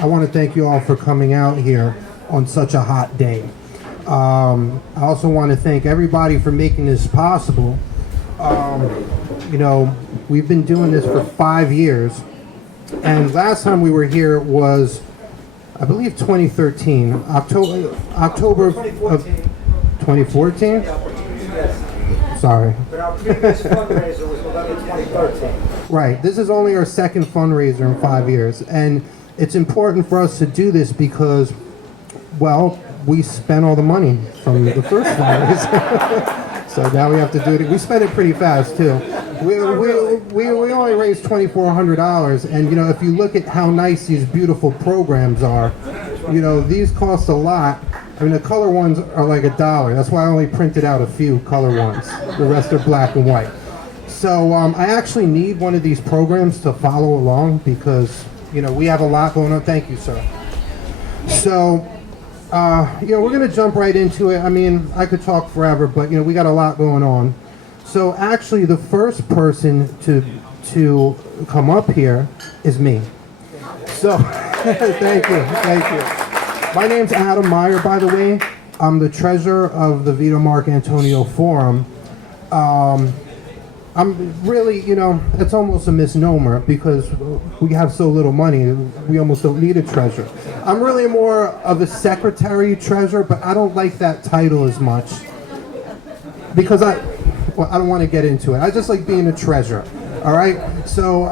I want to thank you all for coming out here on such a hot day. I also want to thank everybody for making this possible. You know, we've been doing this for 5 years, and last time we were here was, I believe, 2013, October of 2014. Sorry. But our previous fundraiser was November 2013. Right. This is only our second fundraiser in 5 years, and it's important for us to do this because, well, we spent all the money from the first fundraiser. So now we have to do it. We spent it pretty fast too. We only raised $2,400, and you know, if you look at how nice these beautiful programs are, you know, these cost a lot. I mean, the color ones are like $1. That's why I only printed out a few color ones. The rest are black and white. So I actually need one of these programs to follow along because, you know, we have a lot going on. Thank you, sir. So, you know, we're going to jump right into it. I mean, I could talk forever, but, you know, we got a lot going on. So actually, the first person to come up here is me. So, thank you. My name's Adam Meyer, by the way. I'm the treasurer of the Vito Marcantonio Forum. I'm really, you know, it's almost a misnomer because we have so little money, we almost don't need a treasurer. I'm really more of a secretary treasurer, but I don't like that title as much because I don't want to get into it. I just like being a treasurer. All right. So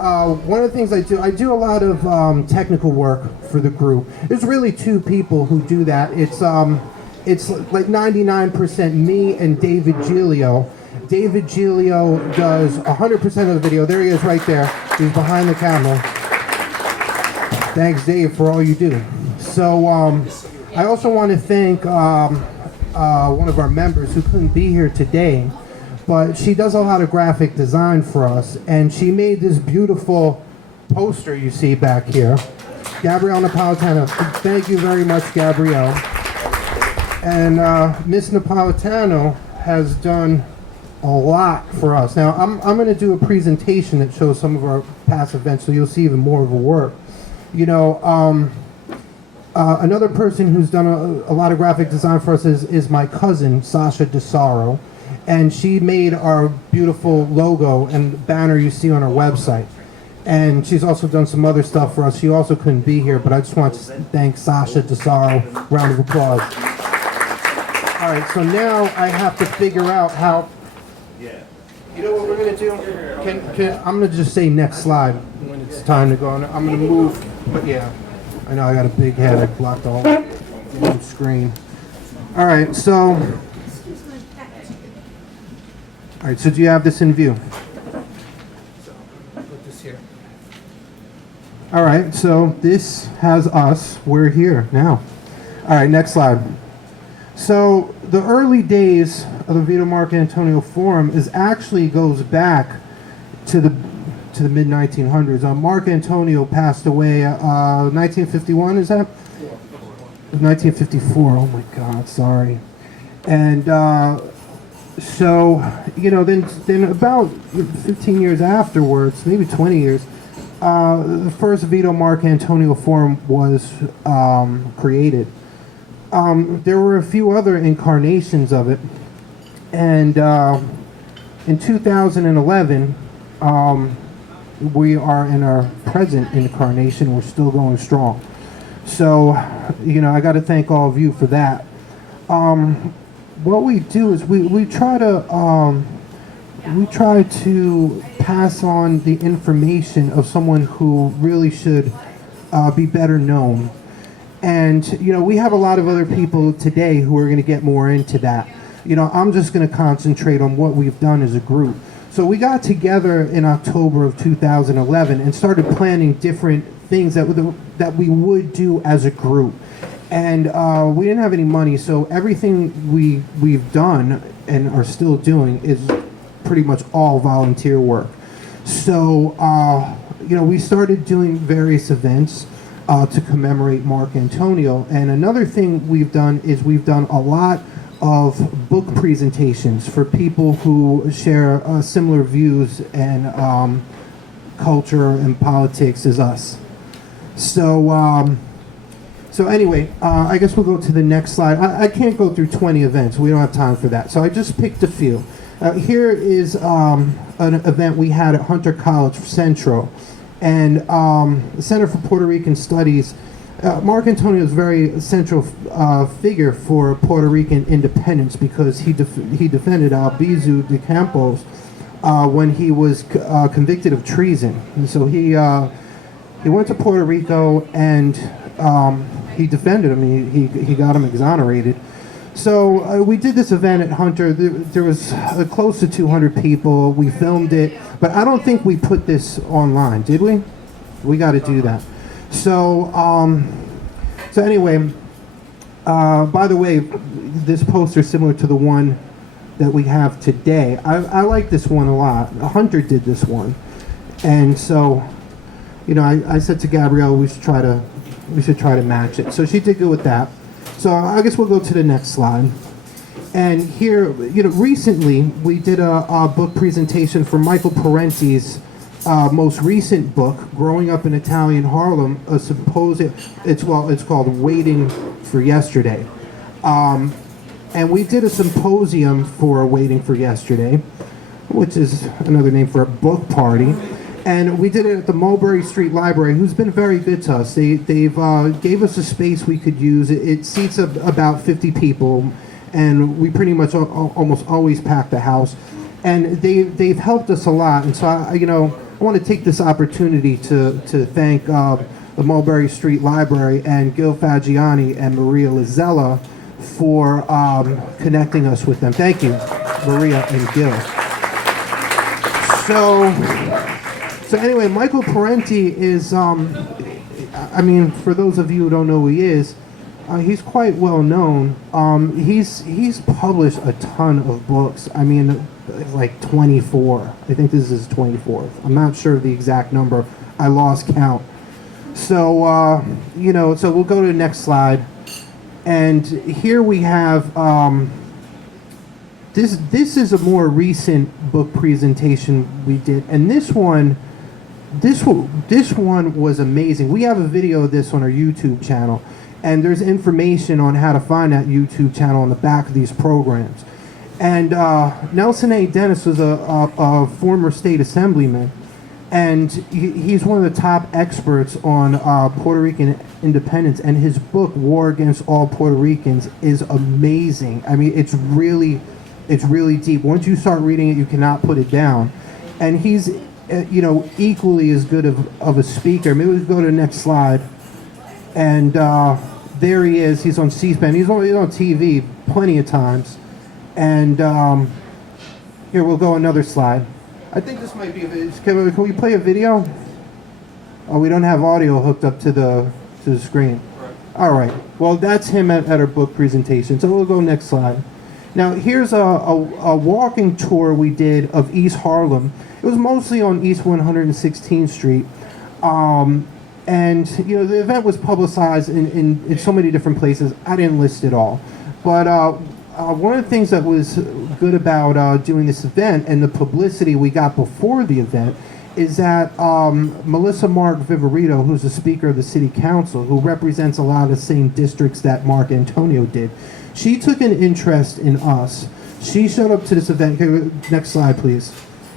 one of the things I do a lot of technical work for the group. There's really two people who do that. It's like 99% me and David Giglio. David Giglio does 100% of the video. There he is right there. He's behind the camera. Thanks, Dave, for all you do. So I also want to thank one of our members who couldn't be here today, but she does a lot of graphic design for us, and she made this beautiful poster you see back here. Gabrielle Napolitano. Thank you very much, Gabrielle. And Miss Napolitano has done a lot for us. Now, I'm going to do a presentation that shows some of our past events, so you'll see even more of her work. You know, another person who's done a lot of graphic design for us is my cousin, Sasha DeSaro, and she made our beautiful logo and banner you see on our website. And she's also done some other stuff for us. She also couldn't be here, but I just want to thank Sasha DeSaro. Round of applause. All right, so now I have to figure out how. You know what we're gonna do? I'm gonna just say next slide when it's time to go. I'm gonna move, but yeah, I know I got a big head. I blocked the whole screen. All right, so do you have this in view? So put this here. All right, so this has us. We're here now. All right, next slide. So the early days of the Vito Marcantonio Forum actually goes back to the mid-1900s. Marcantonio passed away 1951, is that? 1954, oh my God, sorry. And so, you know, then about 15 years afterwards, maybe 20 years, the first Vito Marcantonio Forum was created. There were a few other incarnations of it, and in 2011, we are in our present incarnation. We're still going strong. So, you know, I got to thank all of you for that. What we do is we try to pass on the information of someone who really should be better known. And, you know, we have a lot of other people today who are going to get more into that. You know, I'm just going to concentrate on what we've done as a group. So we got together in October of 2011 and started planning different things that we would do as a group. And we didn't have any money, so everything we've done and are still doing is pretty much all volunteer work. So, you know, we started doing various events to commemorate Marcantonio. And another thing we've done is we've done a lot of book presentations for people who share similar views and culture and politics as us. So So anyway, I guess we'll go to the next slide. I can't go through 20 events. We don't have time for that. So I just picked a few. Here is an event we had at Hunter College Central. And the Center for Puerto Rican Studies, Marcantonio is a very central figure for Puerto Rican independence because he defended Albizu de Campos when he was convicted of treason. And so he went to Puerto Rico and he defended him. He got him exonerated. So we did this event at Hunter. There was close to 200 people. We filmed it, but I don't think we put this online, did we? We got to do that. So anyway, by the way, this poster is similar to the one that we have today. I like this one a lot. Hunter did this one, and so, you know, I said to Gabrielle we should try to match it. So she did good with that. So I guess we'll go to the next slide. And here, you know, recently we did a book presentation for Michael Parenti's most recent book, Growing Up in Italian Harlem, a symposium. It's called Waiting for Yesterday. And we did a symposium for Waiting for Yesterday, which is another name for a book party. And we did it at the Mulberry Street Library, who's been very good to us. They've gave us a space we could use. It seats about 50 people, and we pretty much almost always pack the house. And they've helped us a lot. And so I want to take this opportunity to thank the Mulberry Street Library and Gil Fagiani and Maria Lizella for connecting us with them. Thank you, Maria and Gil. So anyway, Michael Parenti is, I mean, for those of you who don't know who he is, he's quite well known. He's published a ton of books. I mean, like 24. I think this is his 24th. I'm not sure of the exact number. I lost count. So, so we'll go to the next slide. And here we have, this is a more recent book presentation we did. And this one was amazing. We have a video of this on our YouTube channel, and there's information on how to find that YouTube channel on the back of these programs. And Nelson A. Dennis was a former state assemblyman, and he's one of the top experts on Puerto Rican independence, and his book, War Against All Puerto Ricans, is amazing. I mean, it's really deep. Once you start reading it, you cannot put it down. And he's equally as good of a speaker. Maybe we can go to the next slide. And there he is. He's on C-SPAN. He's on TV plenty of times. And here, we'll go another slide. I think this might be a video. Can we play a video? Oh, we don't have audio hooked up to the screen. All right. Well, that's him at our book presentation. So we'll go next slide. Now, here's a walking tour we did of East Harlem. It was mostly on East 116th Street. And, the event was publicized in so many different places. I didn't list it all. But one of the things that was good about doing this event and the publicity we got before the event is that Melissa Marc Viverito, who's the Speaker of the City Council, who represents a lot of the same districts that Marcantonio did, she took an interest in us. She showed up to this event. Okay, next slide, please.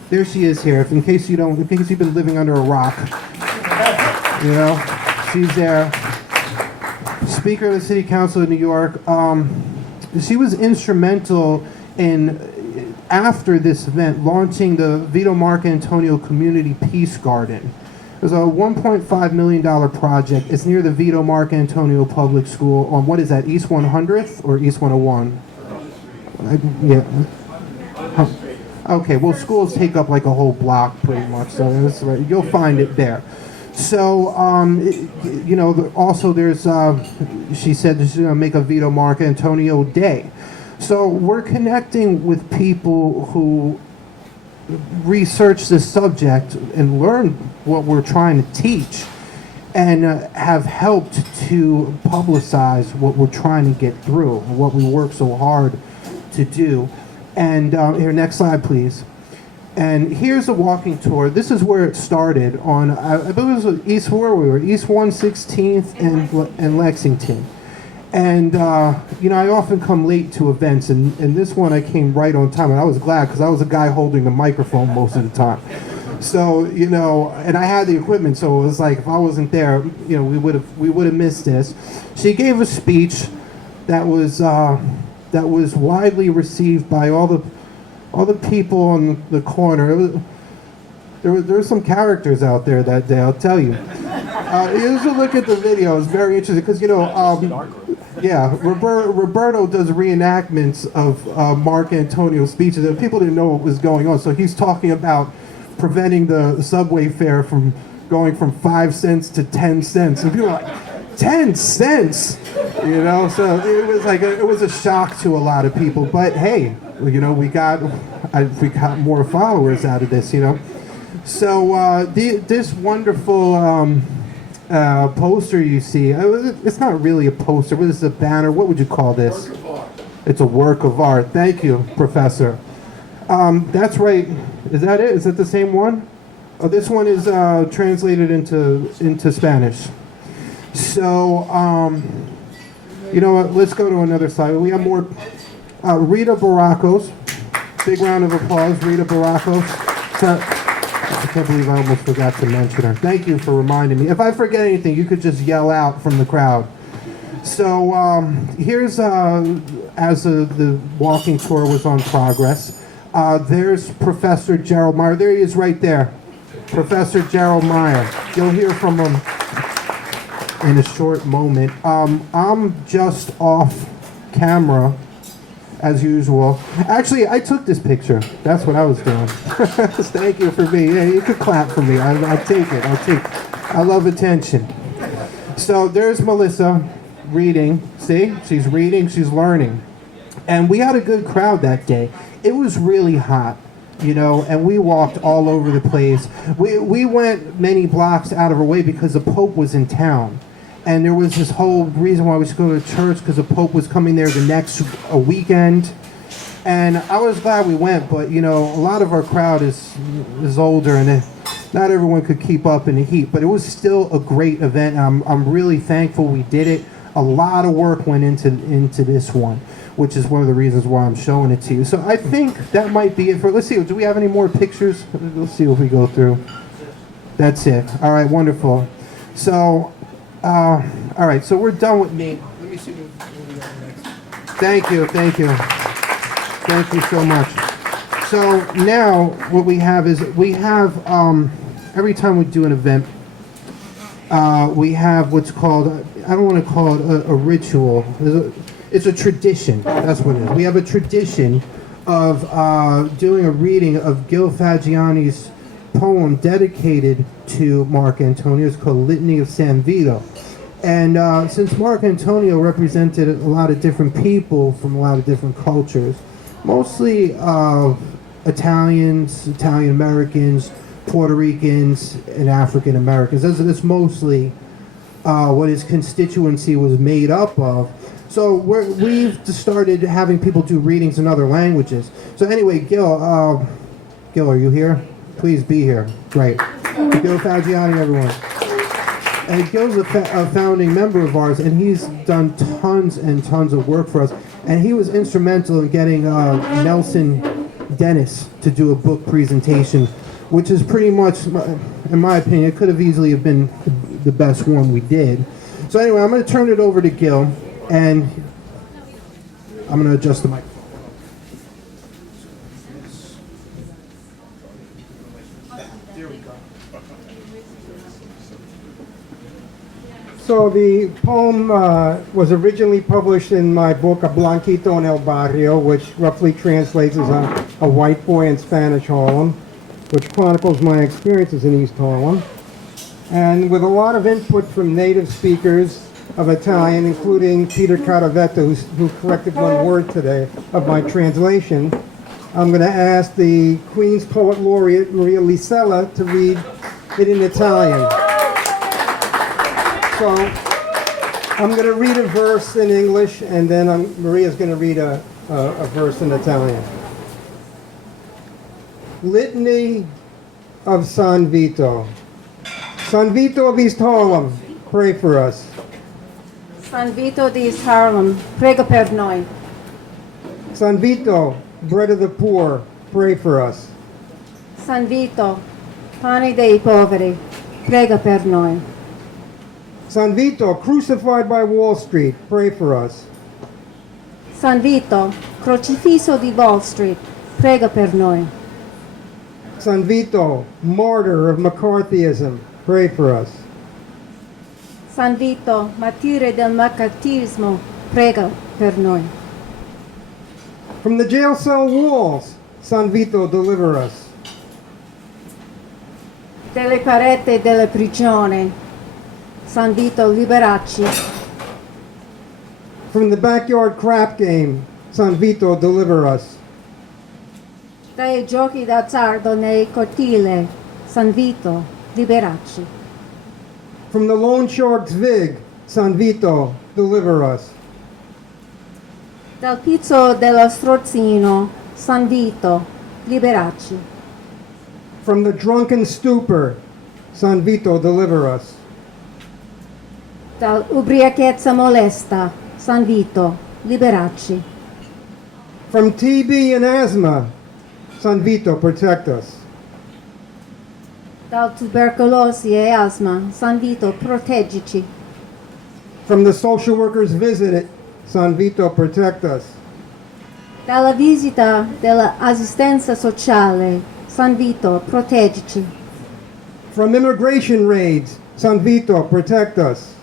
There she is here. In case you've been living under a rock, she's there. Speaker of the City Council of New York. She was instrumental in, after this event, launching the Vito Marcantonio Community Peace Garden. It was a $1.5 million project. It's near the Vito Marcantonio Public School on, what is that, East 100th or East 101? Yeah. Okay, well, schools take up like a whole block pretty much, so that's right. You'll find it there. So, also there's, she said she's going to make a Vito Marcantonio Day. So we're connecting with people who research this subject and learn what we're trying to teach and have helped to publicize what we're trying to get through, what we work so hard to do. And here, next slide, please. And here's a walking tour. This is where it started on, I believe it was East, where we were, East 116th and Lexington. And, you know, I often come late to events, and this one I came right on time, and I was glad because I was the guy holding the microphone most of the time. So, you know, and I had the equipment, so it was like if I wasn't there, you know, we would have missed this. She gave a speech that was widely received by all the people in the corner. There were some characters out there that day, I'll tell you. You should look at the video. It's very interesting because, you know, yeah, Roberto does reenactments of Marcantonio's speeches, and people didn't know what was going on. So he's talking about preventing the subway fare from going from 5 cents to 10 cents. And people are like, 10 cents? You know, so it was like it was a shock to a lot of people. But hey, you know, we got more followers out of this, you know. So this wonderful poster you see, it's not really a poster, but it's a banner. What would you call this? It's a work of art. Thank you, Professor. That's right. Is that it? Is that the same one? Oh, this one is translated into Spanish. So, you know what? Let's go to another slide. We have more. Rita Baracos. Big round of applause, Rita Baracos. I can't believe I almost forgot to mention her. Thank you for reminding me. If I forget anything, you could just yell out from the crowd. So here's, as the walking tour was on progress, there's Professor Gerald Meyer. There he is right there. Professor Gerald Meyer. You'll hear from him in a short moment. I'm just off camera, as usual. Actually, I took this picture. That's what I was doing. Thank you for me. Yeah, you could clap for me. I'll take it. I love attention. So there's Melissa reading. See? She's reading. She's learning. And we had a good crowd that day. It was really hot, you know, and we walked all over the place. We went many blocks out of our way because the Pope was in town. And there was this whole reason why we should go to church because the Pope was coming there the next weekend. And I was glad we went, but, you know, a lot of our crowd is older, and not everyone could keep up in the heat. But it was still a great event. I'm really thankful we did it. A lot of work went into this one, which is one of the reasons why I'm showing it to you. So I think that might be it for, let's see, do we have any more pictures? Let's see if we go through. That's it. All right, wonderful. So, all right, so we're done with me. Let me see where we are next. Thank you. Thank you so much. So now what we have is every time we do an event, we have what's called, I don't want to call it a ritual. It's a tradition. That's what it is. We have a tradition of doing a reading of Gil Fagiani's poem dedicated to Marcantonio. It's called Litany of San Vito. And since Marcantonio represented a lot of different people from a lot of different cultures, mostly Italians, Italian Americans, Puerto Ricans, and African Americans. That's mostly what his constituency was made up of. So we've started having people do readings in other languages. So anyway, Gil, are you here? Please be here. Great. Gil Fagiani, everyone. And Gil's a founding member of ours, and he's done tons and tons of work for us. And he was instrumental in getting Nelson Dennis to do a book presentation, which is pretty much, in my opinion, it could have easily have been the best one we did. So anyway, I'm going to turn it over to Gil, and I'm going to adjust the mic. So the poem was originally published in my book, A Blanquito en el Barrio, which roughly translates as a white boy in Spanish Harlem, which chronicles my experiences in East Harlem. And with a lot of input from native speakers of Italian, including Peter Caravetto, who corrected one word today of my translation, I'm going to ask the Queen's Poet Laureate, Maria Lisella, to read it in Italian. So I'm going to read a verse in English, and then Maria's going to read a verse in Italian. Litany of San Vito. San Vito of East Harlem, pray for us. San Vito di East Harlem, prega per noi. San Vito, bread of the poor, pray for us. San Vito, pane dei poveri, prega per noi. San Vito, crucified by Wall Street, pray for us. San Vito, crocifisso di Wall Street, prega per noi. San Vito, martyr of McCarthyism, pray for us. San Vito, martire del maccartismo, prega per noi. From the jail cell walls, San Vito, deliver us. Delle pareti della prigione, San Vito, liberacci. From the backyard crap game, San Vito, deliver us. Dai giochi d'azzardo nei cortile, San Vito, liberacci. From the loan shark's vig, San Vito, deliver us. Dal pizzo dello strozzino, San Vito, liberacci. From the drunken stupor, San Vito, deliver us. Dall'ubriachezza molesta, San Vito, liberacci. From TB and asthma, San Vito, protect us. Dal tubercolosi e asma, San Vito, proteggici. From the social worker's visit, San Vito, protect us. Dalla visita dell'assistenza sociale, San Vito, proteggici. From immigration raids, San Vito, protect us.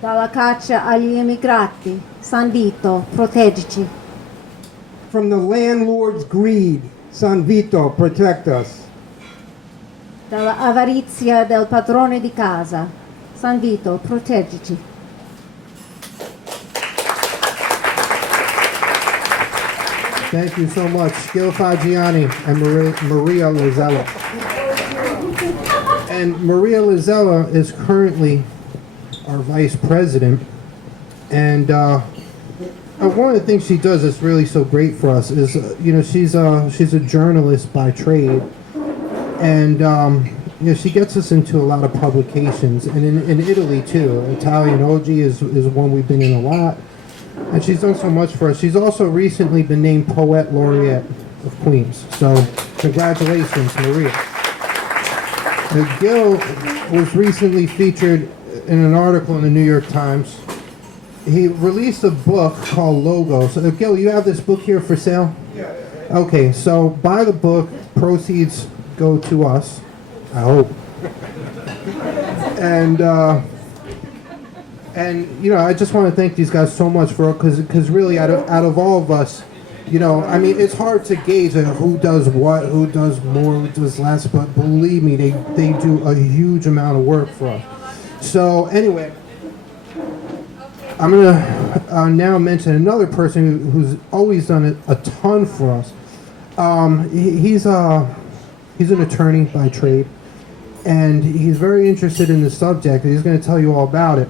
Dalla caccia agli immigrati, San Vito, proteggici. From the landlord's greed, San Vito, protect us. Dalla avarizia del padrone di casa, San Vito, proteggici. Thank you so much, Gil Fagiani and Maria Lizella. And Maria Lizella is currently our vice president, and one of the things she does that's really so great for us is, she's a journalist by trade, and she gets us into a lot of publications, and in Italy too. Italian OG is one we've been in a lot. And she's done so much for us. She's also recently been named Poet Laureate of Queens. So, congratulations, Maria. Now, Gil was recently featured in an article in the New York Times. He released a book called Logo. So, Gil, you have this book here for sale? Yeah. Okay, so buy the book. Proceeds go to us, I hope. And I just want to thank these guys so much for, because really out of all of us, it's hard to gauge who does what, who does more, who does less, but believe me, they do a huge amount of work for us. So anyway, I'm gonna now mention another person who's always done a ton for us. He's an attorney by trade, and he's very interested in the subject, and he's going to tell you all about it.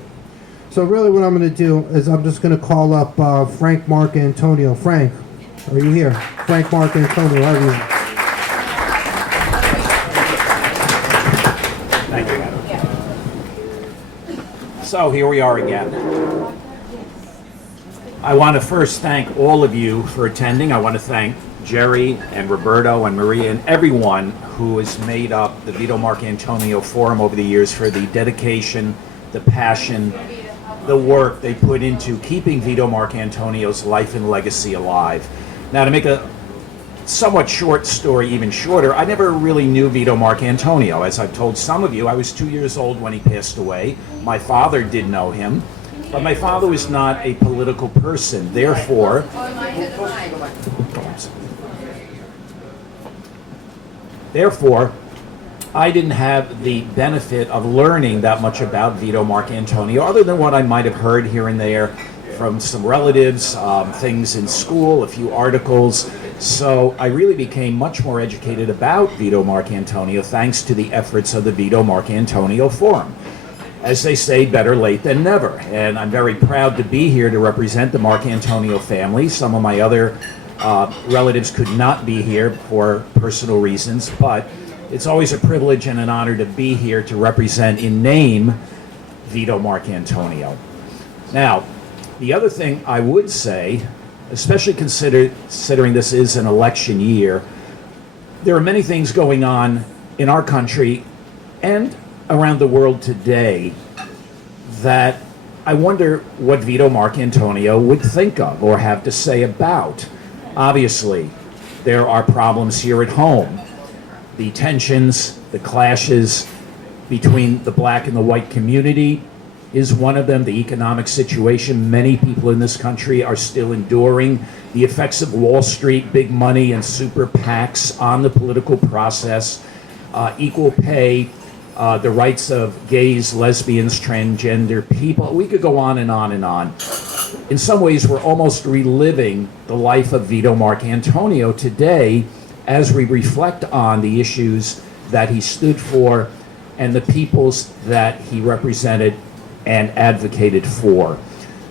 So really what I'm going to do is I'm just going to call up Frank Marcantonio. Frank, are you here? Frank Marcantonio, are you? Thank you. So here we are again. I want to first thank all of you for attending. I want to thank Jerry and Roberto and Maria and everyone who has made up the Vito Marcantonio Forum over the years for the dedication, the passion, the work they put into keeping Vito Marcantonio's life and legacy alive. Now, to make a somewhat short story even shorter, I never really knew Vito Marcantonio. As I've told some of you, I was 2 years old when he passed away. My father did know him, but my father was not a political person. Therefore, I didn't have the benefit of learning that much about Vito Marcantonio, other than what I might have heard here and there from some relatives, things in school, a few articles. So I really became much more educated about Vito Marcantonio thanks to the efforts of the Vito Marcantonio Forum. As they say, better late than never. And I'm very proud to be here to represent the Marcantonio family. Some of my other Relatives could not be here for personal reasons, but it's always a privilege and an honor to be here to represent in name Vito Marcantonio. Now, the other thing I would say, especially considering this is an election year, there are many things going on in our country and around the world today that I wonder what Vito Marcantonio would think of or have to say about. Obviously, there are problems here at home. The tensions, the clashes between the black and the white community is one of them. The economic situation many people in this country are still enduring. The effects of Wall Street, big money, and super PACs on the political process. Equal pay, the rights of gays, lesbians, transgender people. We could go on and on and on. In some ways, we're almost reliving the life of Vito Marcantonio today as we reflect on the issues that he stood for and the peoples that he represented and advocated for.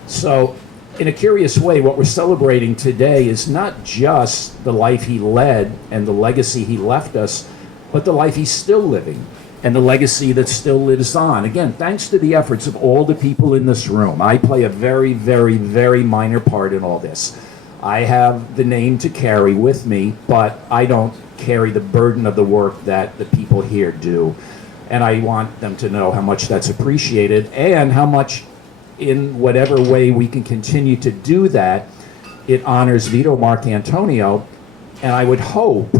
So, in a curious way, what we're celebrating today is not just the life he led and the legacy he left us, but the life he's still living and the legacy that still lives on. Again, thanks to the efforts of all the people in this room. I play a very, very, very minor part in all this. I have the name to carry with me, but I don't carry the burden of the work that the people here do. And I want them to know how much that's appreciated and how much, in whatever way we can continue to do that, it honors Vito Marcantonio. And I would hope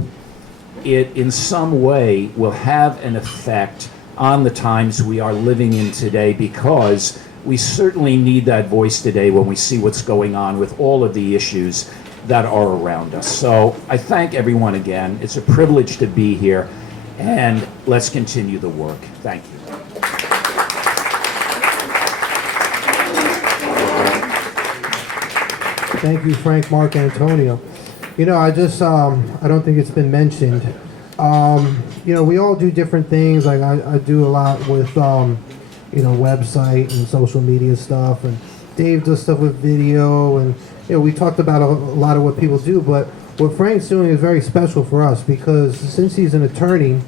it in some way will have an effect on the times we are living in today, because we certainly need that voice today when we see what's going on with all of the issues that are around us. So I thank everyone again. It's a privilege to be here, and let's continue the work. Thank you. Thank you, Frank Marcantonio. You know, I don't think it's been mentioned. You know, we all do different things. Like I do a lot with, you know, website and social media stuff, and Dave does stuff with video, and you know, we talked about a lot of what people do. But what Frank's doing is very special for us, because since he's an attorney,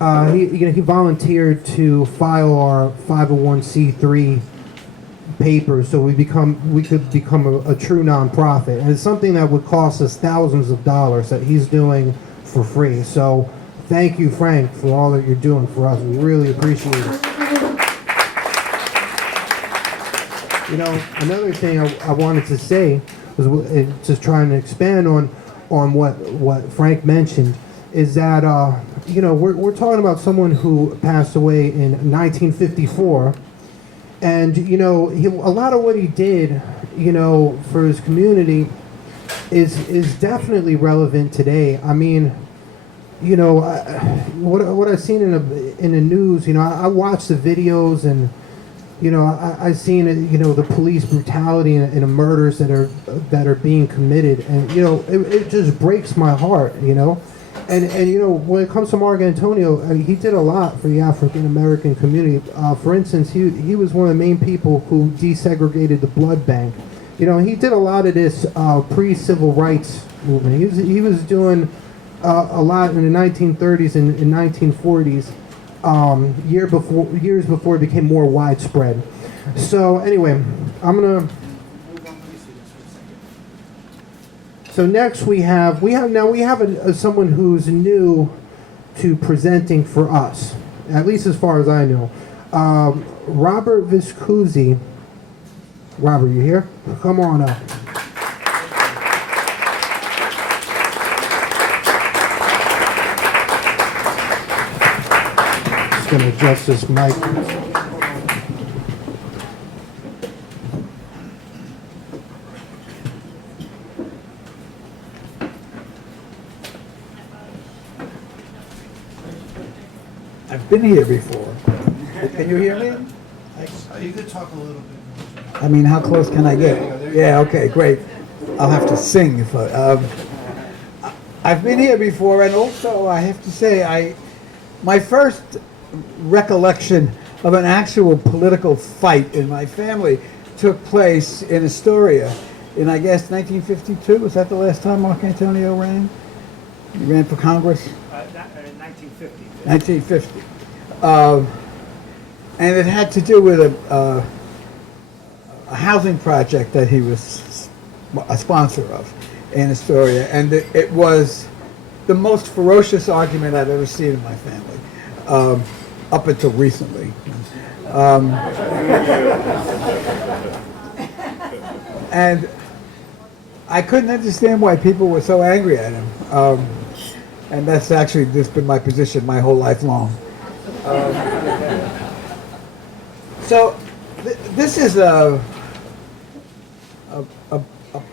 he volunteered to file our 501c3 papers, so we could become a true nonprofit, and it's something that would cost us thousands of dollars that he's doing for free. So thank you, Frank, for all that you're doing for us. We really appreciate it. You know, another thing I wanted to say was just trying to expand on what Frank mentioned, is that you know, we're talking about someone who passed away in 1954. And, you know, a lot of what he did, you know, for his community is definitely relevant today. I mean, you know, what I've seen in the news, you know, I watched the videos, and, you know, I've seen, you know, the police brutality and the murders that are being committed. And, you know, it just breaks my heart, you know. And you know, when it comes to Marcantonio, I mean, he did a lot for the African American community. For instance, he was one of the main people who desegregated the blood bank. You know, he did a lot of this pre-civil rights movement. He was doing a lot in the 1930s and 1940s, years before it became more widespread. So anyway, So next we have someone who's new to presenting for us, at least as far as I know. Robert Viscuzzi. Robert, you here? Come on up. Just gonna adjust this mic. I've been here before. Can you hear me? You could talk a little bit more. I mean, how close can I get? Yeah, okay, great. I'll have to sing if I've been here before, and also I have to say, my first recollection of an actual political fight in my family took place in Astoria, in, I guess, 1952. Was that the last time Marcantonio ran? He ran for Congress? 1950. 1950. And it had to do with a housing project that he was a sponsor of in Astoria. And it was the most ferocious argument I've ever seen in my family, up until recently. And I couldn't understand why people were so angry at him. And that's actually just been my position my whole life long. So this is a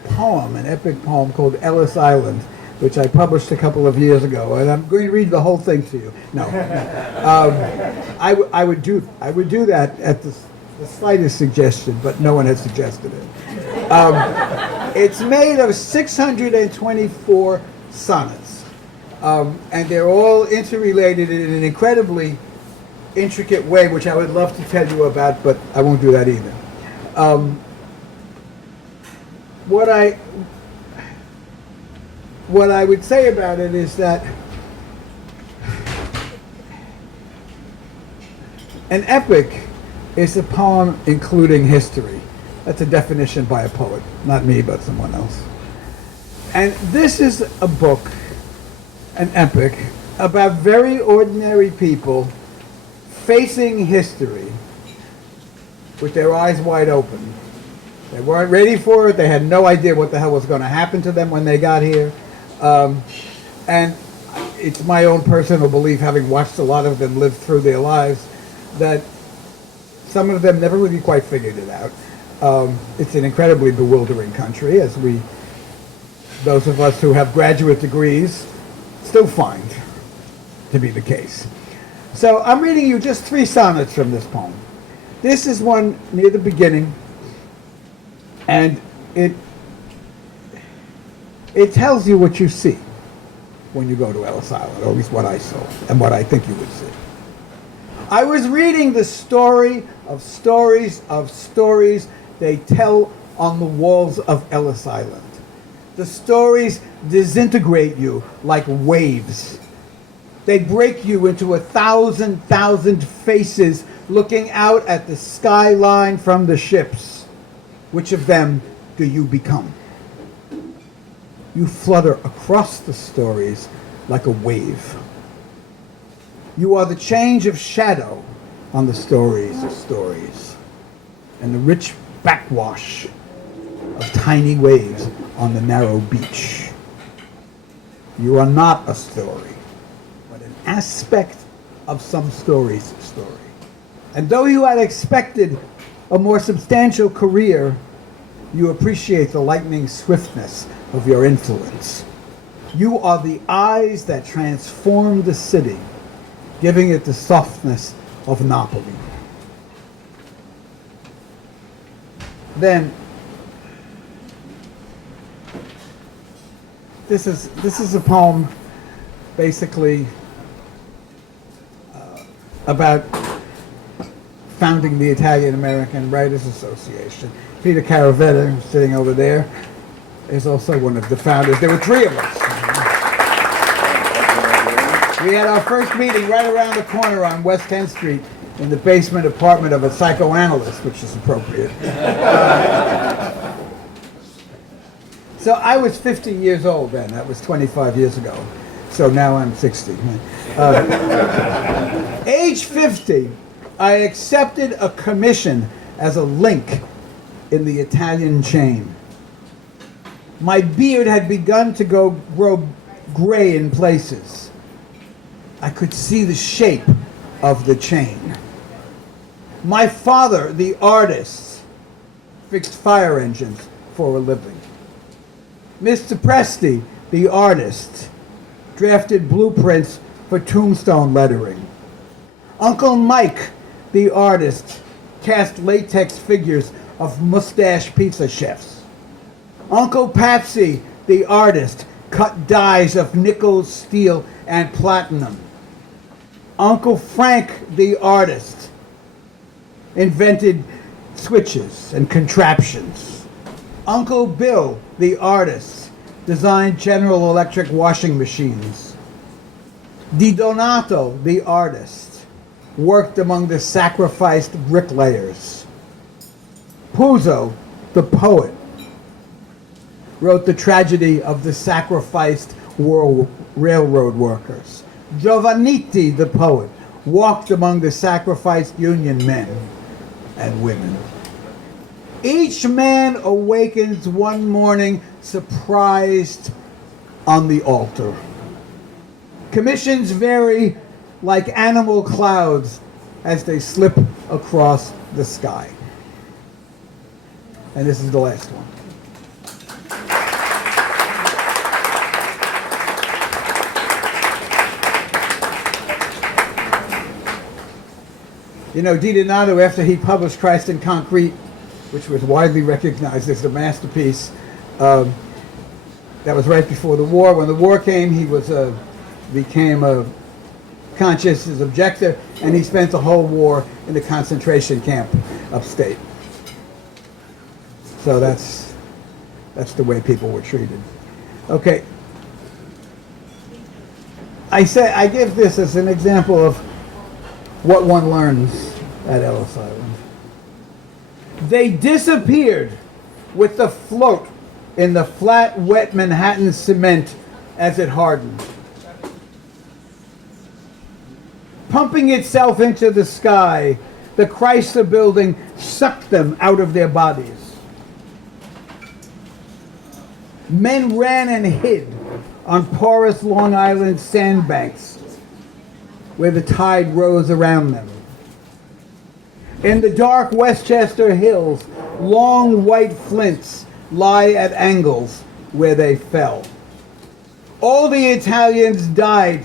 poem, an epic poem called Ellis Island, which I published a couple of years ago, and I'm going to read the whole thing to you. No, I would do that at the slightest suggestion, but no one has suggested it. It's made of 624 sonnets, and they're all interrelated in an incredibly intricate way, which I would love to tell you about, but I won't do that either. What I would say about it is that an epic is a poem including history. That's a definition by a poet, not me, but someone else. And this is a book, an epic, about very ordinary people facing history with their eyes wide open. They weren't ready for it. They had no idea what the hell was going to happen to them when they got here. And it's my own personal belief, having watched a lot of them live through their lives, that some of them never really quite figured it out. It's an incredibly bewildering country, as those of us who have graduate degrees still find to be the case. So I'm reading you just 3 sonnets from this poem. This is one near the beginning, and it tells you what you see when you go to Ellis Island, or at least what I saw, and what I think you would see. I was reading the story of stories of stories they tell on the walls of Ellis Island. The stories disintegrate you like waves. They break you into 1,000 faces looking out at the skyline from the ships. Which of them do you become? You flutter across the stories like a wave. You are the change of shadow on the stories of stories, and the rich backwash of tiny waves on the narrow beach. You are not a story, but an aspect of some story's story. And though you had expected a more substantial career, you appreciate the lightning swiftness of your influence. You are the eyes that transform the city, giving it the softness of Napoli. Then, this is a poem basically about founding the Italian American Writers Association. Peter Caravetta, who's sitting over there, is also one of the founders. There were 3 of us. We had our first meeting right around the corner on West 10th Street in the basement apartment of a psychoanalyst, which is appropriate. So I was 50 years old then. That was 25 years ago. So now I'm 60. Age 50, I accepted a commission as a link in the Italian chain. My beard had begun to grow gray in places. I could see the shape of the chain. My father, the artist, fixed fire engines for a living. Mr. Presti, the artist, drafted blueprints for tombstone lettering. Uncle Mike, the artist, cast latex figures of mustache pizza chefs. Uncle Patsy, the artist, cut dies of nickel, steel, and platinum. Uncle Frank, the artist, invented switches and contraptions. Uncle Bill, the artist, designed General Electric washing machines. Di Donato, the artist, worked among the sacrificed bricklayers. Puzo, the poet, wrote the tragedy of the sacrificed railroad workers. Giovanniti, the poet, walked among the sacrificed Union men and women. Each man awakens one morning surprised on the altar. Commissions vary like animal clouds as they slip across the sky. And this is the last one. You know, Di Donato, after he published Christ in Concrete, which was widely recognized as a masterpiece, that was right before the war. When the war came, he became a conscientious objector, and he spent the whole war in the concentration camp upstate. So that's the way people were treated. Okay. I give this as an example of what one learns at Ellis Island. They disappeared with the float in the flat, wet Manhattan cement as it hardened, pumping itself into the sky. The Chrysler Building sucked them out of their bodies. Men ran and hid on porous Long Island sandbanks where the tide rose around them. In the dark Westchester Hills, long white flints lie at angles where they fell. All the Italians died,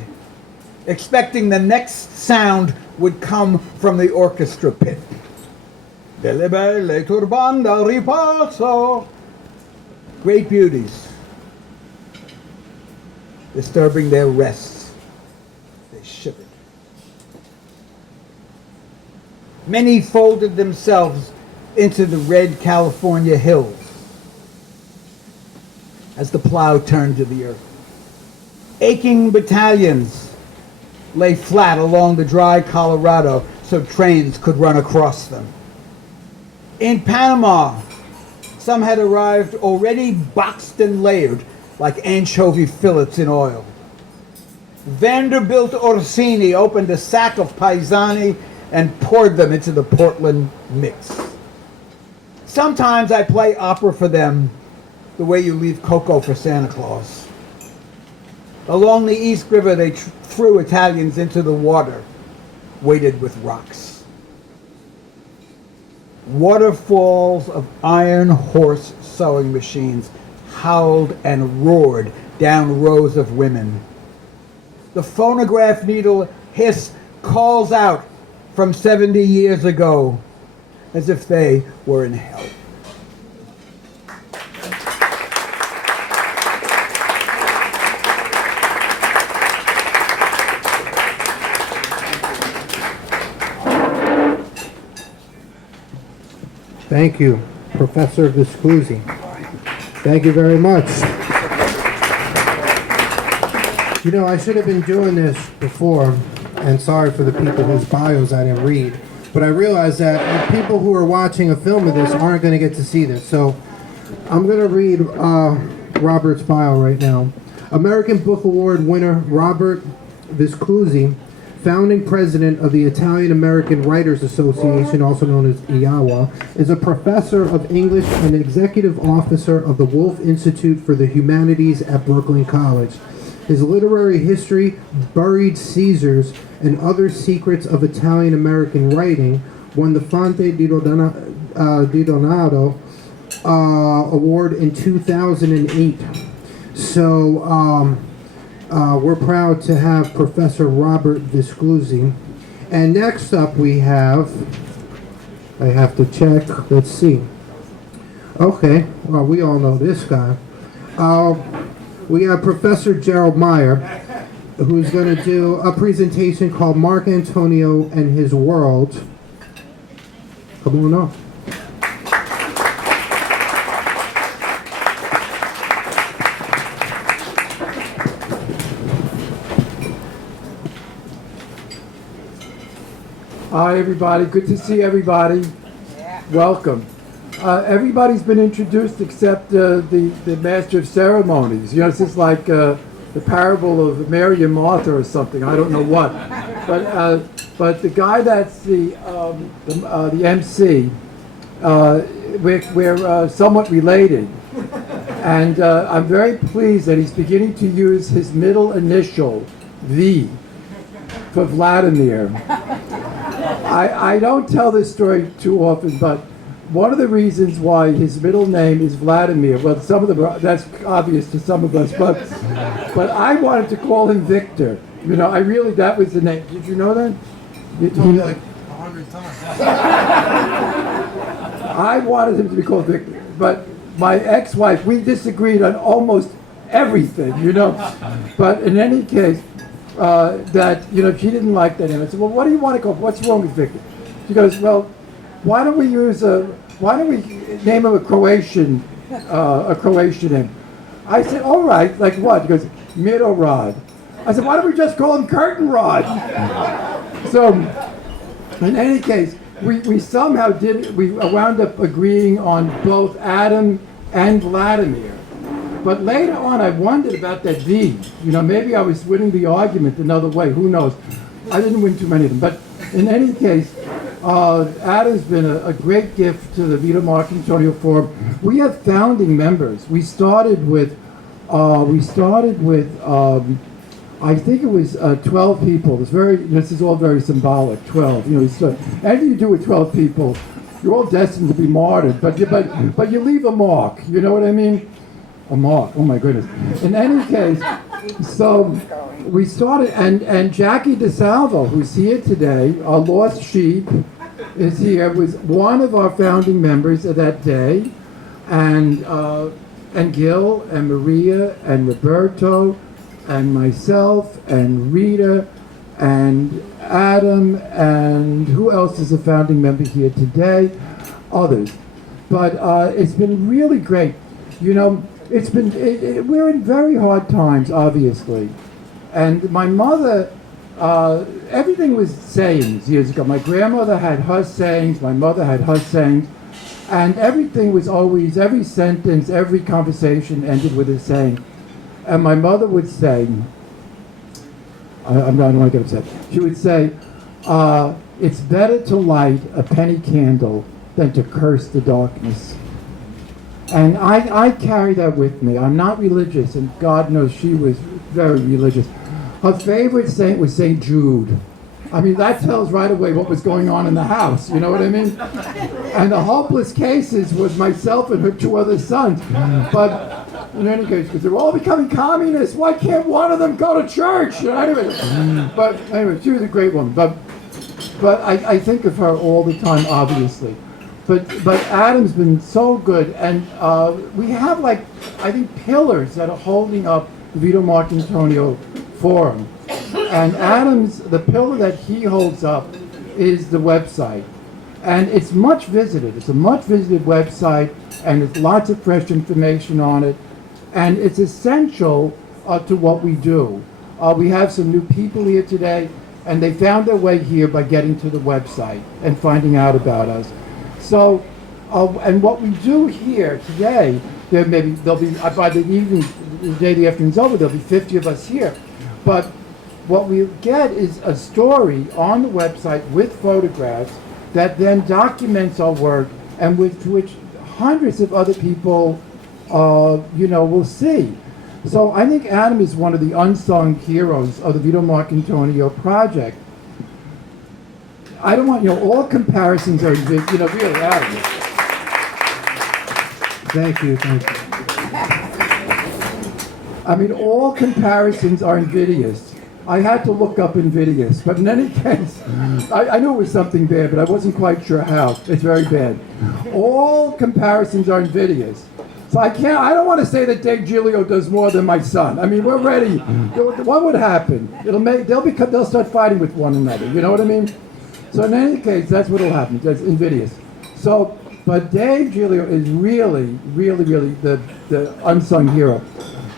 expecting the next sound would come from the orchestra pit. Delle belle turbanda riposo. Great beauties, disturbing their rests, they shivered. Many folded themselves into the red California hills as the plow turned to the earth. Aching battalions lay flat along the dry Colorado so trains could run across them. In Panama, some had arrived already boxed and layered like anchovy fillets in oil. Vanderbilt Orsini opened a sack of paisani and poured them into the Portland mix. Sometimes I play opera for them the way you leave cocoa for Santa Claus. Along the East River, they threw Italians into the water, weighted with rocks. Waterfalls of iron horse sewing machines howled and roared down rows of women. The phonograph needle hiss calls out from 70 years ago as if they were in hell. Thank you, Professor Viscuzzi. Thank you very much. You know, I should have been doing this before, and sorry for the people whose bios I didn't read, but I realized that people who are watching a film of this aren't going to get to see this, so I'm going to read Robert's bio right now. American Book Award winner Robert Viscuzzi, founding president of the Italian American Writers Association, also known as IAWA, is a professor of English and executive officer of the Wolf Institute for the Humanities at Brooklyn College. His literary history, Buried Caesars and Other Secrets of Italian American Writing, won the Fonte di Donato Award in 2008. So, we're proud to have Professor Robert Viscuzzi. And next up we have, I have to check, let's see. Okay, well, we all know this guy. We have Professor Gerald Meyer, who's going to do a presentation called Marcantonio and His World. Come on up. Hi, everybody. Good to see everybody. Welcome. Everybody's been introduced except the master of ceremonies. You know, this is like the parable of Mary and Martha or something. I don't know what. But the guy that's the MC, we're somewhat related. And I'm very pleased that he's beginning to use his middle initial, V, for Vladimir. I don't tell this story too often, but one of the reasons why his middle name is Vladimir, well, some of them that's obvious to some of us, but I wanted to call him Victor. You know, that was the name. Did you know that? You told me like 100 times. I wanted him to be called Victor, but my ex-wife, we disagreed on almost everything, you know. But in any case, she didn't like that name. I said, well, what do you want to call? What's wrong with Victor? She goes, well, why don't we name him a Croatian name? I said, all right, like what? He goes, Mirorod. I said, why don't we just call him Curtain Rod? So, in any case, we somehow we wound up agreeing on both Adam and Vladimir. But later on, I wondered about that V. You know, maybe I was winning the argument another way. Who knows? I didn't win too many of them. But in any case, Adam's been a great gift to the Vito Marcantonio Forum. We have founding members. We started with I think it was 12 people. This is all very symbolic. 12. You know, anything you do with 12 people, you're all destined to be martyred. But you leave a mark. You know what I mean? A mark. Oh my goodness. In any case, so we started, and Jackie DeSalvo, who's here today, our lost sheep, is here. Was one of our founding members of that day, and Gil and Maria and Roberto and myself and Rita and Adam and who else is a founding member here today? Others. But it's been really great. You know, we're in very hard times, obviously. And my mother, everything was sayings years ago. My grandmother had her sayings, my mother had her sayings, and everything was always, every sentence, every conversation ended with a saying. And my mother would say, I don't want to get upset. She would say, it's better to light a penny candle than to curse the darkness. And I carry that with me. I'm not religious, and God knows she was very religious. Her favorite saint was St. Jude. I mean, that tells right away what was going on in the house, you know what I mean? And the hopeless cases was myself and her 2 other sons. But in any case, because they're all becoming communists, why can't one of them go to church? You know, anyway, she was a great woman. But I think of her all the time, obviously. But Adam's been so good, and we have I think pillars that are holding up the Vito Marcantonio Forum. And the pillar that he holds up is the website. And it's much visited. It's a much visited website, and there's lots of fresh information on it. And it's essential to what we do. We have some new people here today, and they found their way here by getting to the website and finding out about us. So, and what we do here today, there'll be by the evening, the day the afternoon's over, there'll be 50 of us here. But what we get is a story on the website with photographs that then documents our work, and with which hundreds of other people, will see. So I think Adam is one of the unsung heroes of the Vito Marcantonio project. I don't want, all comparisons are, really Adam. Thank you. I mean, all comparisons are invidious. I had to look up invidious, but in any case, I knew it was something bad, but I wasn't quite sure how. It's very bad. All comparisons are invidious. So I don't want to say that Dave Giglio does more than my son. I mean, we're ready. What would happen? They'll start fighting with one another. You know what I mean? So in any case, that's what'll happen. That's invidious. So, but Dave Giglio is really, really, really the unsung hero.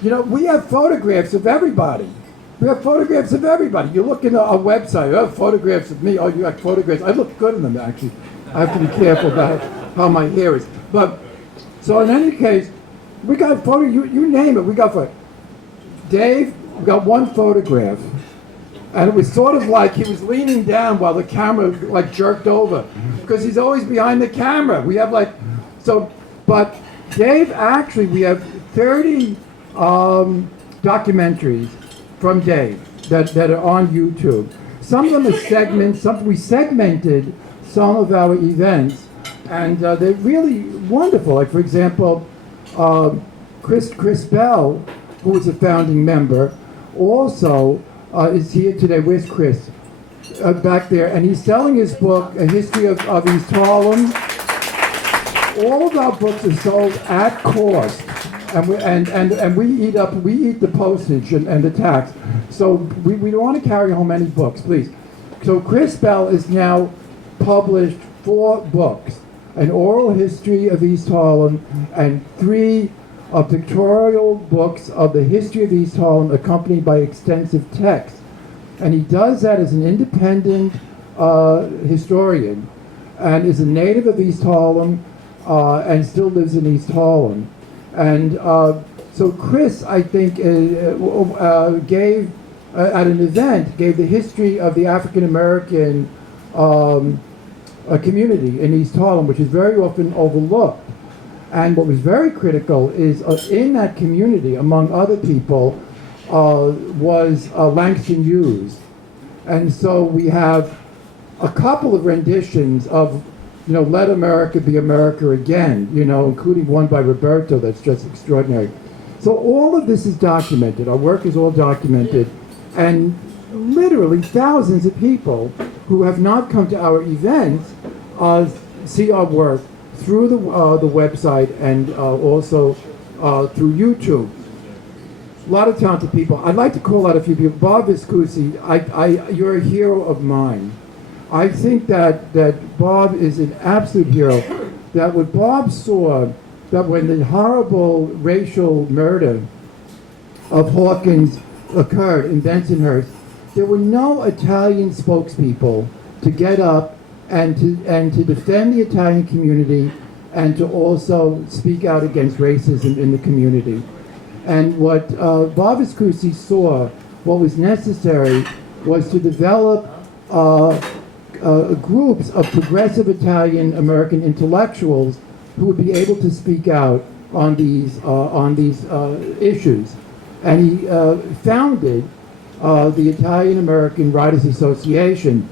We have photographs of everybody. We have photographs of everybody. You look in a website, you have photographs of me. Oh, you got photographs. I look good in them, actually. I have to be careful about how my hair is. But, so in any case, we got photo, you name it, we got photo. Dave, we got one photograph. And it was sort of like he was leaning down while the camera like jerked over. Because he's always behind the camera. We have like, so, but Dave, actually, we have 30 documentaries from Dave that are on YouTube. Some of them are segments, we segmented some of our events, and they're really wonderful. Like, for example, Chris Bell, who is a founding member, also is here today. Where's Chris? Back there, and he's selling his book, A History of East Harlem. All of our books are sold at cost, and we eat the postage and the tax. So we don't want to carry home any books, please. So Chris Bell is now published 4 books: an oral history of East Harlem and 3 pictorial books of the history of East Harlem, accompanied by extensive text. And he does that as an independent historian, and is a native of East Harlem, and still lives in East Harlem. And so Chris, I think, gave, at an event, gave the history of the African American community in East Harlem, which is very often overlooked. And what was very critical is in that community, among other people, was Langston Hughes. And so we have a couple of renditions of, Let America Be America Again, including one by Roberto that's just extraordinary. So all of this is documented. Our work is all documented. And literally thousands of people who have not come to our events see our work through the website and also through YouTube. A lot of talented people. I'd like to call out a few people. Bob Viscusi, you're a hero of mine. I think that Bob is an absolute hero. That what Bob saw, that when the horrible racial murder of Hawkins occurred in Bensonhurst, there were no Italian spokespeople to get up and to defend the Italian community and to also speak out against racism in the community. And what Bob Viscusi saw, what was necessary, was to develop groups of progressive Italian American intellectuals who would be able to speak out on these issues. And he founded the Italian American Writers Association.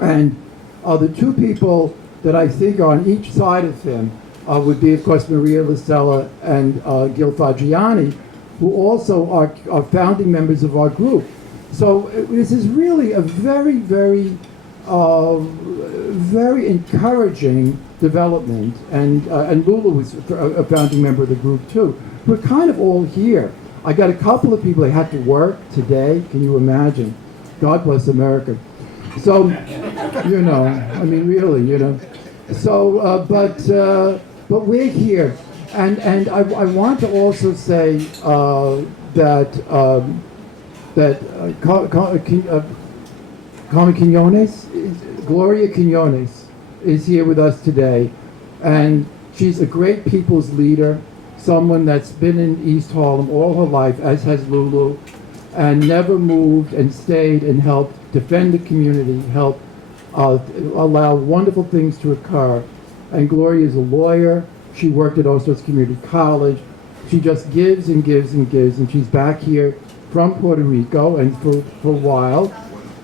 And the 2 people that I think are on each side of him would be, of course, Maria Lasella and Gil Fagiani, who also are founding members of our group. So this is really a very, very, very encouraging development. And LuLu is a founding member of the group, too. We're kind of all here. I got a couple of people that had to work today. Can you imagine? God bless America. So, really, So, but we're here, and I want to also say that Gloria Quinones is here with us today, and she's a great people's leader, someone that's been in East Harlem all her life, as has LuLu, and never moved and stayed and helped defend the community, helped allow wonderful things to occur. And Gloria is a lawyer. She worked at all sorts of community college. She just gives and gives and gives, and she's back here from Puerto Rico and for a while.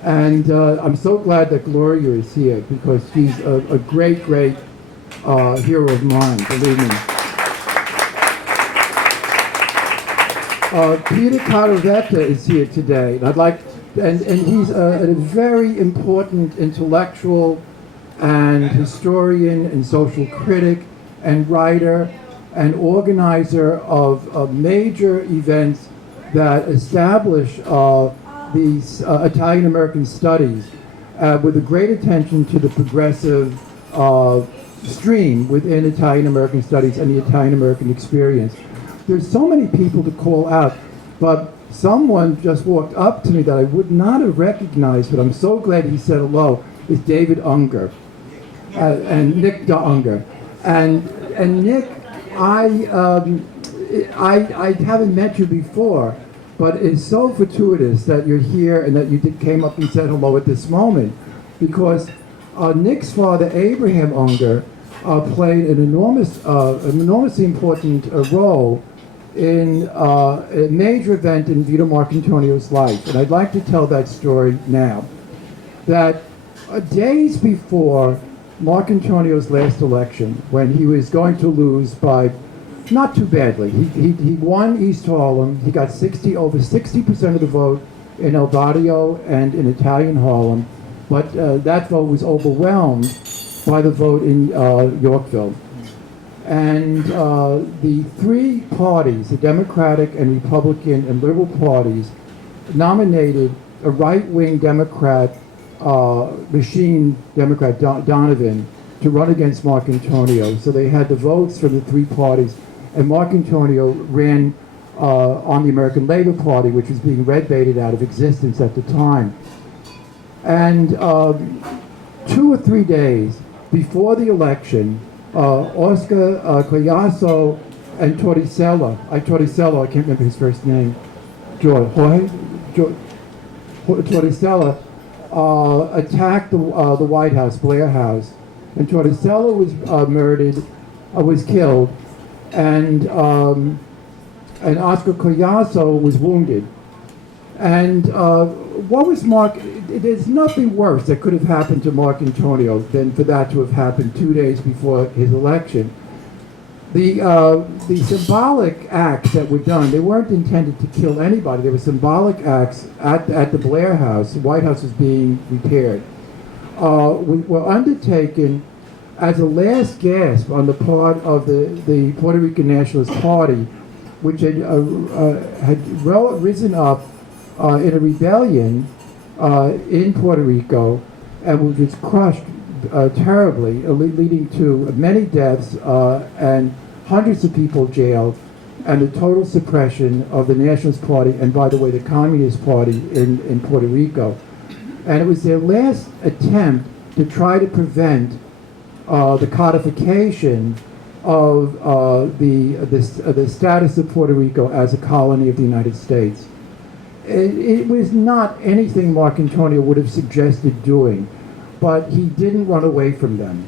And I'm so glad that Gloria is here because she's a great, great hero of mine, believe me. Peter Caravetta is here today, and he's a very important intellectual and historian and social critic and writer and organizer of major events that establish these Italian American studies with a great attention to the progressive stream within Italian American studies and the Italian American experience. There's so many people to call out. But someone just walked up to me that I would not have recognized, but I'm so glad he said hello, is David Unger, and Nick de Unger. And Nick, I haven't met you before, but it's so fortuitous that you're here and that you came up and said hello at this moment, because Nick's father, Abraham Unger, played an enormously important role in a major event in Vito Marcantonio's life. And I'd like to tell that story now. That days before Marcantonio's last election, when he was going to lose by not too badly, he won East Harlem. He got over 60% of the vote in El Barrio and in Italian Harlem, but that vote was overwhelmed by the vote in Yorkville. And the three parties, the Democratic and Republican and Liberal parties, nominated a right-wing Democrat, machine Democrat, Donovan, to run against Marcantonio. So they had the votes from the three parties, and Marcantonio ran on the American Labor Party, which was being red-baited out of existence at the time. And 2 or 3 days before the election, Oscar Collazo and Torricello, I can't remember his first name, Torricello, attacked the White House, Blair House, and Torricello was murdered, was killed, and Oscar Collazo was wounded. And what was there's nothing worse that could have happened to Marcantonio than for that to have happened 2 days before his election. The symbolic acts that were done, they weren't intended to kill anybody. They were symbolic acts at the Blair House. The White House was being repaired. Were undertaken as a last gasp on the part of the Puerto Rican Nationalist Party, which had risen up in a rebellion in Puerto Rico, and which was crushed terribly, leading to many deaths and hundreds of people jailed, and the total suppression of the Nationalist Party, and by the way, the Communist Party in Puerto Rico. And it was their last attempt to try to prevent the codification of the status of Puerto Rico as a colony of the United States. It was not anything Marcantonio would have suggested doing, but he didn't run away from them.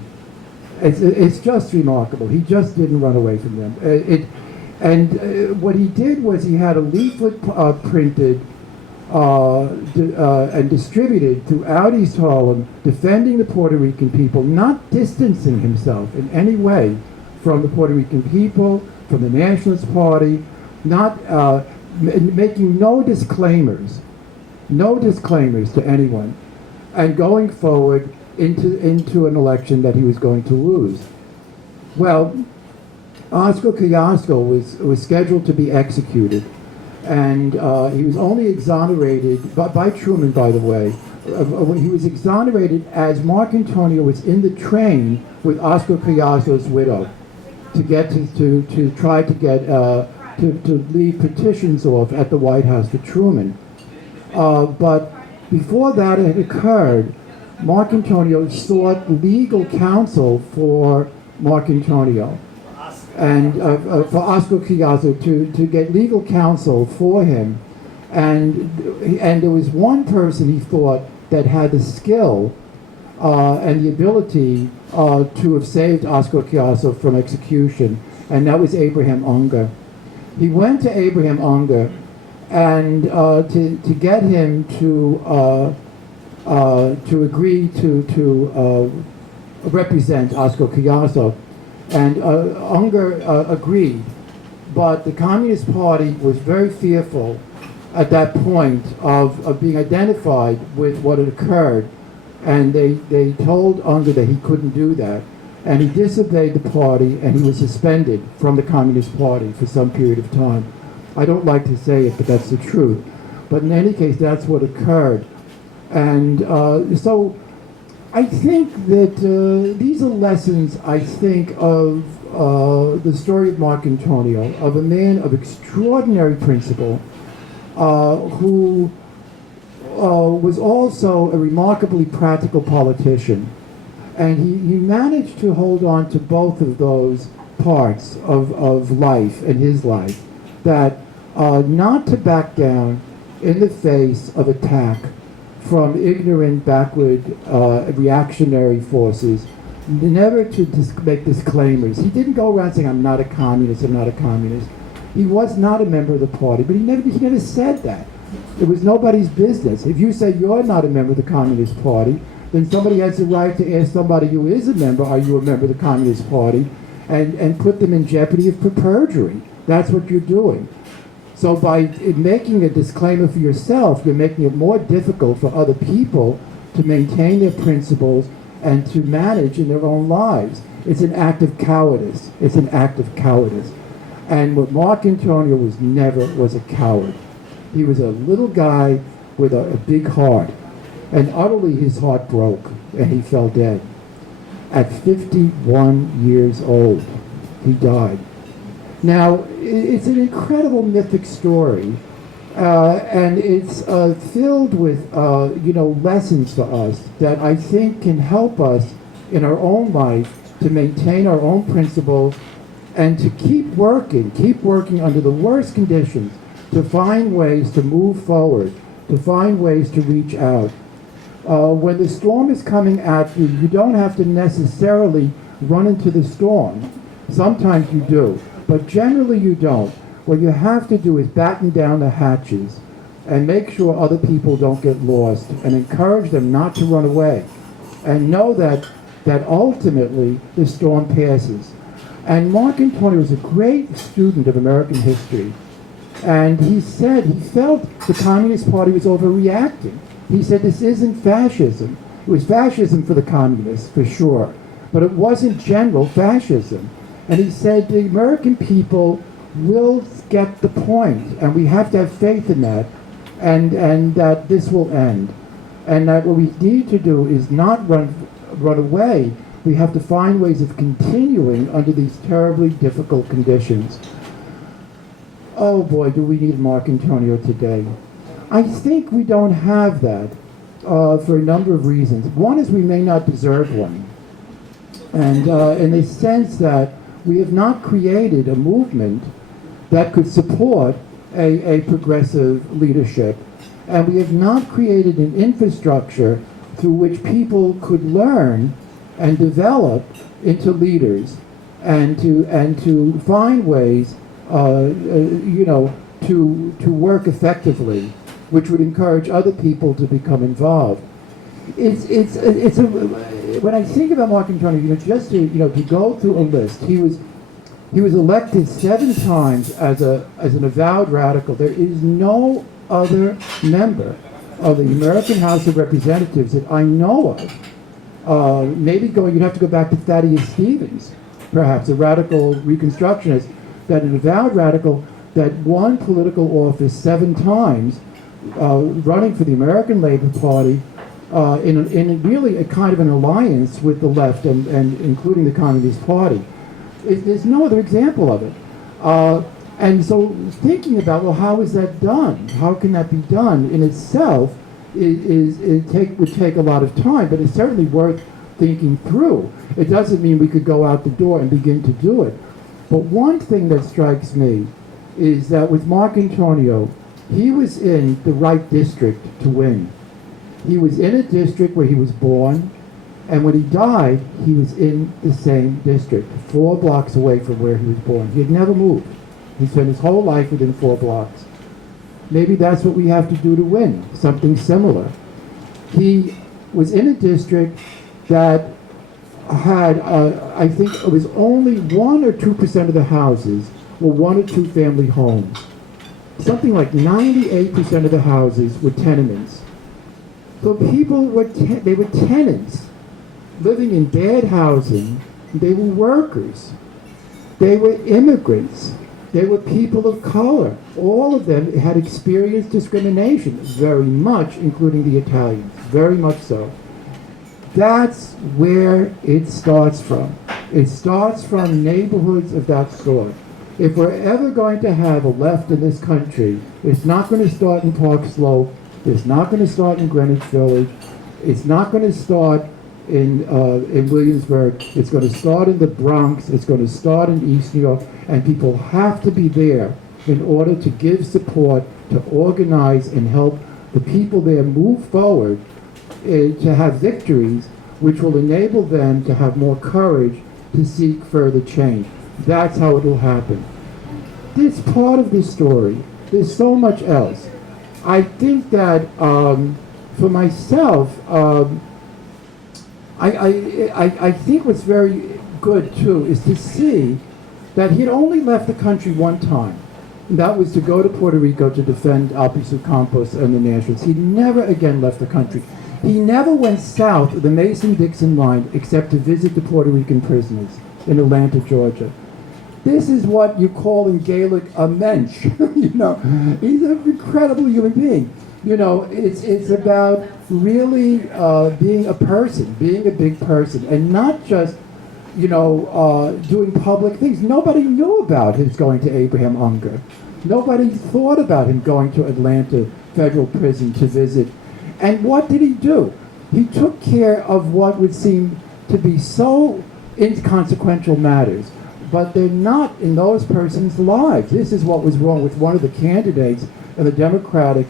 It's just remarkable. He just didn't run away from them. What he did was he had a leaflet printed and distributed throughout East Harlem, defending the Puerto Rican people, not distancing himself in any way from the Puerto Rican people, from the Nationalist Party, not making no disclaimers to anyone, and going forward into an election that he was going to lose. Well, Oscar Collazo was scheduled to be executed, and he was only exonerated by Truman, by the way. He was exonerated as Marcantonio was in the train with Oscar Collazo's widow to get to try to get to leave petitions off at the White House for Truman. But before that had occurred, Marcantonio sought legal counsel for Marcantonio and for Oscar Collazo to get legal counsel for him. And there was one person he thought that had the skill and the ability to have saved Oscar Collazo from execution, and that was Abraham Unger. He went to Abraham Unger and to get him to agree to represent Oscar Collazo, and Unger agreed. But the Communist Party was very fearful at that point of being identified with what had occurred, and they told Unger that he couldn't do that, and he disobeyed the party, and he was suspended from the Communist Party for some period of time. I don't like to say it, but that's the truth. But in any case, that's what occurred. And so I think that these are lessons, I think, of the story of Marcantonio, of a man of extraordinary principle, who was also a remarkably practical politician. And he managed to hold on to both of those parts of life and his life, that not to back down in the face of attack from ignorant, backward, reactionary forces, never to make disclaimers. He didn't go around saying, I'm not a communist, I'm not a communist. He was not a member of the party, but he never said that. It was nobody's business. If you say you're not a member of the Communist Party, then somebody has the right to ask somebody who is a member, are you a member of the Communist Party, and put them in jeopardy of perjury. That's what you're doing. So by making a disclaimer for yourself, you're making it more difficult for other people to maintain their principles and to manage in their own lives. It's an act of cowardice. It's an act of cowardice. And what Marcantonio was a coward. He was a little guy with a big heart. And utterly his heart broke and he fell dead. At 51 years old, he died. Now, it's an incredible mythic story, and it's filled with, lessons for us that I think can help us in our own life to maintain our own principles and to keep working under the worst conditions, to find ways to move forward, to find ways to reach out. When the storm is coming at you, you don't have to necessarily run into the storm. Sometimes you do, but generally you don't. What you have to do is batten down the hatches and make sure other people don't get lost and encourage them not to run away. And know that ultimately the storm passes. And Marcantonio was a great student of American history. And he said he felt the Communist Party was overreacting. He said this isn't fascism. It was fascism for the communists, for sure. But it wasn't general fascism. And he said the American people will get the point, and we have to have faith in that, and that this will end. And that what we need to do is not run away. We have to find ways of continuing under these terribly difficult conditions. Oh boy, do we need Marcantonio today. I think we don't have that for a number of reasons. One is we may not deserve one. And in the sense that we have not created a movement that could support a progressive leadership. And we have not created an infrastructure through which people could learn and develop into leaders and to find ways to work effectively, which would encourage other people to become involved. When I think about Marcantonio, just to go through a list, he was elected 7 times as an avowed radical. There is no other member of the American House of Representatives that I know of. You'd have to go back to Thaddeus Stevens, perhaps a radical Reconstructionist, that an avowed radical that won political office 7 times, running for the American Labor Party, in really a kind of an alliance with the left and including the Communist Party. There's no other example of it. And so thinking about, well, how is that done? How can that be done in itself would take a lot of time, but it's certainly worth thinking through. It doesn't mean we could go out the door and begin to do it. But one thing that strikes me is that with Marcantonio, he was in the right district to win. He was in a district where he was born, and when he died, he was in the same district, 4 blocks away from where he was born. He had never moved. He spent his whole life within 4 blocks. Maybe that's what we have to do to win, something similar. He was in a district that had, I think it was only 1 or 2% of the houses were 1 or 2 family homes. Something like 98% of the houses were tenements. So people were tenants living in bad housing. They were workers. They were immigrants. They were people of color. All of them had experienced discrimination, very much, including the Italians, very much so. That's where it starts from. It starts from neighborhoods of that sort. If we're ever going to have a left in this country, it's not going to start in Park Slope. It's not going to start in Greenwich Village. It's not going to start in Williamsburg. It's going to start in the Bronx. It's going to start in East New York. And people have to be there in order to give support, to organize and help the people there move forward, to have victories, which will enable them to have more courage to seek further change. That's how it will happen. This part of the story. There's so much else. I think that for myself, I think what's very good too is to see that he had only left the country one time. And that was to go to Puerto Rico to defend Alpizu Campos and the Nationals. He never again left the country. He never went south of the Mason-Dixon line except to visit the Puerto Rican prisoners in Atlanta, Georgia. This is what you call in Gaelic a mensch. You know, he's an incredible human being. You know, it's about really being a person, being a big person, and not just, you know, doing public things. Nobody knew about his going to Abraham Unger. Nobody thought about him going to Atlanta Federal Prison to visit. And what did he do? He took care of what would seem to be so inconsequential matters, but they're not in those persons' lives. This is what was wrong with one of the candidates in the Democratic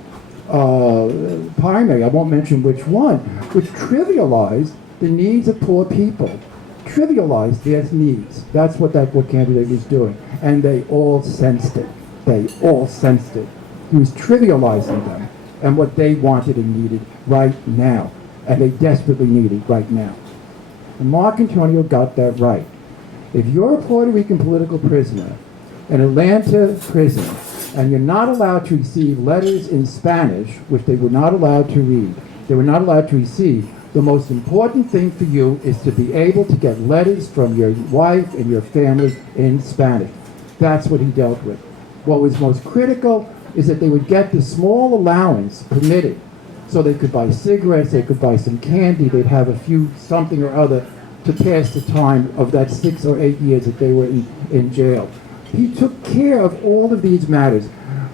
primary, I won't mention which one, which trivialized the needs of poor people. Trivialized their needs. That's what that candidate was doing. And they all sensed it. They all sensed it. He was trivializing them and what they wanted and needed right now. And they desperately needed right now. And Marcantonio got that right. If you're a Puerto Rican political prisoner in Atlanta prison, and you're not allowed to receive letters in Spanish, which they were not allowed to read, they were not allowed to receive, the most important thing for you is to be able to get letters from your wife and your family in Spanish. That's what he dealt with. What was most critical is that they would get the small allowance permitted, so they could buy cigarettes, they could buy some candy, they'd have a few something or other to pass the time of that 6 or 8 years that they were in jail. He took care of all of these matters.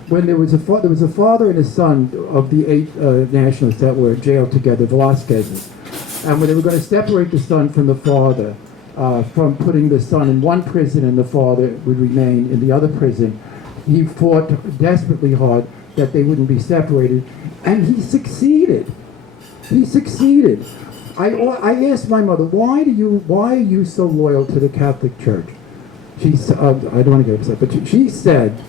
When there was a father and a son of the 8 nationalists that were jailed together, Velasquez's, and when they were going to separate the son from the father, from putting the son in one prison and the father would remain in the other prison, he fought desperately hard that they wouldn't be separated, and he succeeded. He succeeded. I asked my mother, why are you so loyal to the Catholic Church? She said, I don't want to get upset, but she said,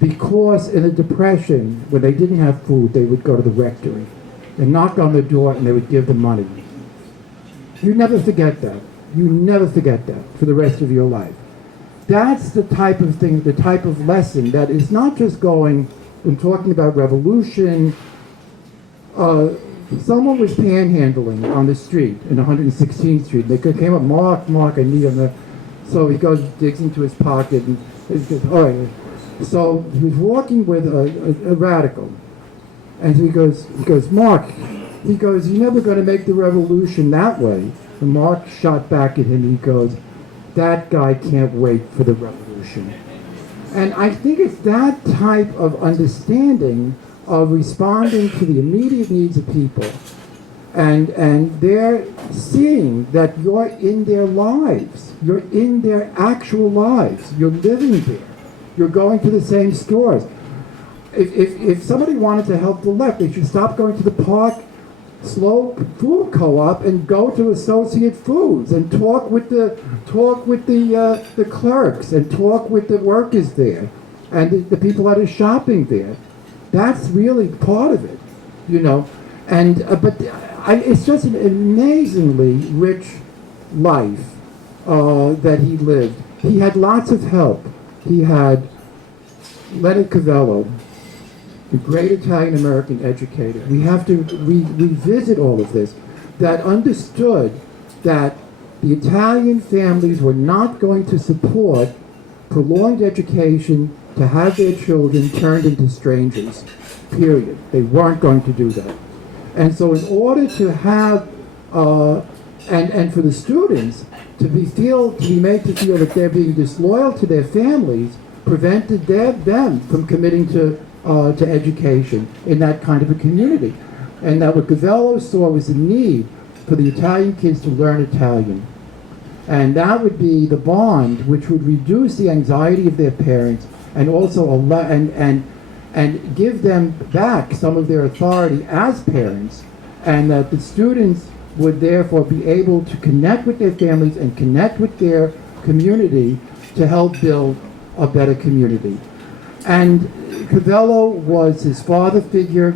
because in the Depression, when they didn't have food, they would go to the rectory and knock on the door and they would give them money. You never forget that. You never forget that for the rest of your life. That's the type of thing, the type of lesson that is not just going and talking about revolution. Someone was panhandling on the street in 116th Street. They came up, Marc, I need him. So he goes, digs into his pocket, and he goes, all right. So he was walking with a radical, and he goes, Marc, he goes, you're never going to make the revolution that way. And Marc shot back at him, he goes, that guy can't wait for the revolution. And I think it's that type of understanding of responding to the immediate needs of people, and they're seeing that you're in their lives, you're in their actual lives, you're living there, you're going to the same stores. If somebody wanted to help the left, they should stop going to the Park Slope Food Co-op and go to Associate Foods and talk with the clerks and talk with the workers there and the people that are shopping there. That's really part of it, you know. And it's just an amazingly rich life that he lived. He had lots of help. He had Leonard Cavello, the great Italian-American educator. We have to revisit all of this, that understood that the Italian families were not going to support prolonged education to have their children turned into strangers, period. They weren't going to do that. And so in order to have, and for the students to be made to feel that they're being disloyal to their families prevented them from committing to education in that kind of a community. And that what Gavello saw was a need for the Italian kids to learn Italian. And that would be the bond which would reduce the anxiety of their parents and also and give them back some of their authority as parents, and that the students would therefore be able to connect with their families and connect with their community to help build a better community. And Gavello was his father figure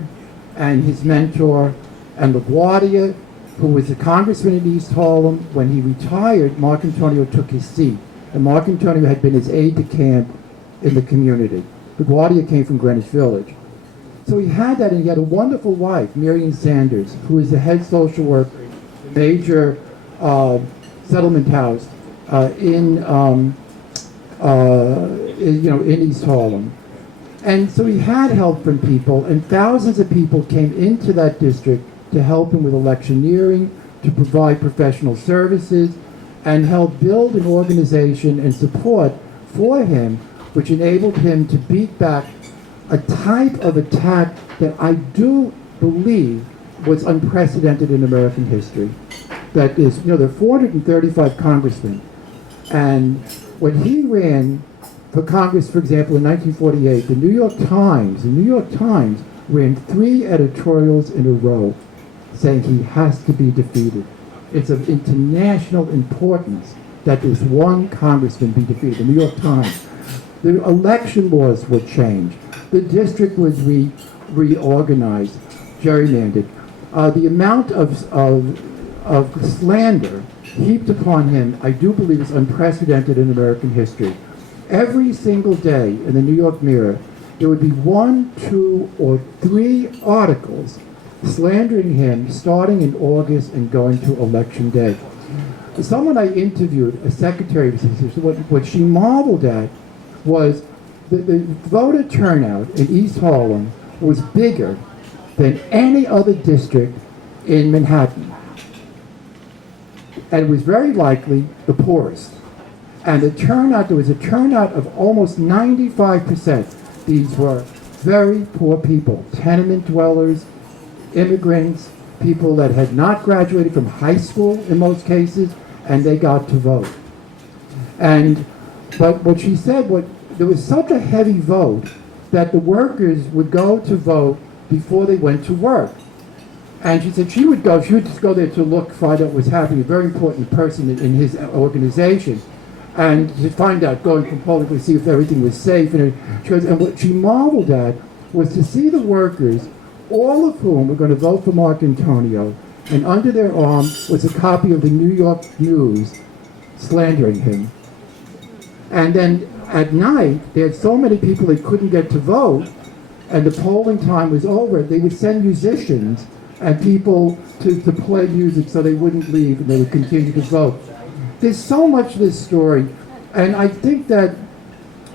and his mentor, and LaGuardia, who was a congressman in East Harlem. When he retired, Marcantonio took his seat, and Marcantonio had been his aide-de-camp in the community. LaGuardia came from Greenwich Village. So he had that, and he had a wonderful wife, Marion Sanders, who was the head social worker, major settlement house in East Harlem. And so he had help from people, and thousands of people came into that district to help him with electioneering, to provide professional services, and help build an organization and support for him, which enabled him to beat back a type of attack that I do believe was unprecedented in American history. That is, there are 435 congressmen, and when he ran for Congress, for example, in 1948, the New York Times ran 3 editorials in a row saying he has to be defeated. It's of international importance that this one congressman be defeated. The New York Times. The election laws were changed. The district was reorganized, gerrymandered. The amount of slander heaped upon him, I do believe, is unprecedented in American history. Every single day in the New York Mirror, there would be 1, 2, or 3 articles slandering him starting in August and going to Election Day. Someone I interviewed, a secretary, what she marveled at was the voter turnout in East Harlem was bigger than any other district in Manhattan. And it was very likely the poorest. And there was a turnout of almost 95%. These were very poor people, tenement dwellers, immigrants, people that had not graduated from high school in most cases, and they got to vote. But what she said, there was such a heavy vote that the workers would go to vote before they went to work. And she said she would just go there to look, find out what was happening, a very important person in his organization, and to find out, going from polling to see if everything was safe. And what she marveled at was to see the workers, all of whom were going to vote for Marcantonio, and under their arm was a copy of the New York News slandering him. And then at night, they had so many people they couldn't get to vote, and the polling time was over, they would send musicians and people to play music so they wouldn't leave and they would continue to vote. There's so much to this story, and I think that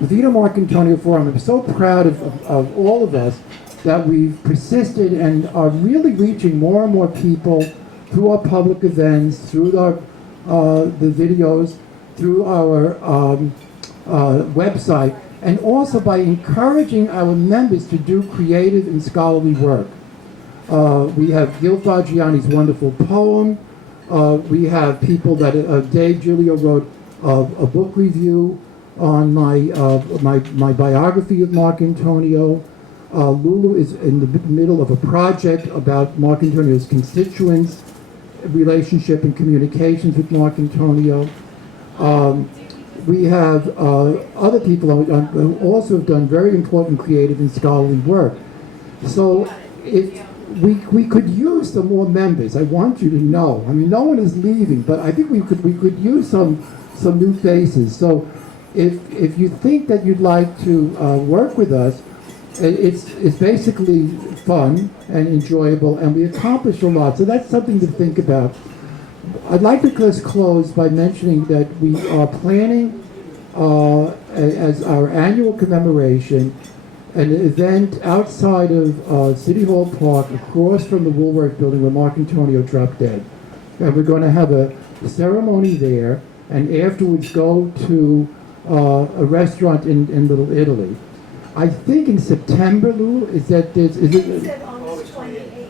Vito Marcantonio Forum, I'm so proud of all of us that we've persisted and are really reaching more and more people through our public events, through the videos, through our website, and also by encouraging our members to do creative and scholarly work. We have Gil Fagiani's wonderful poem. We have people that Dave Giulio wrote a book review on my biography of Marcantonio. LuLu is in the middle of a project about Marcantonio's constituents, relationship and communications with Marcantonio. We have other people who also have done very important creative and scholarly work. So if we could use some more members, I want you to know. I mean, no one is leaving, but I think we could use some new faces. So if you think that you'd like to work with us, it's basically fun and enjoyable, and we accomplish a lot. So that's something to think about. I'd like to just close by mentioning that we are planning as our annual commemoration an event outside of City Hall Park, across from the Woolworth Building where Marcantonio dropped dead. And we're going to have a ceremony there, and afterwards go to a restaurant in Little Italy. I think in September, Lou, is it?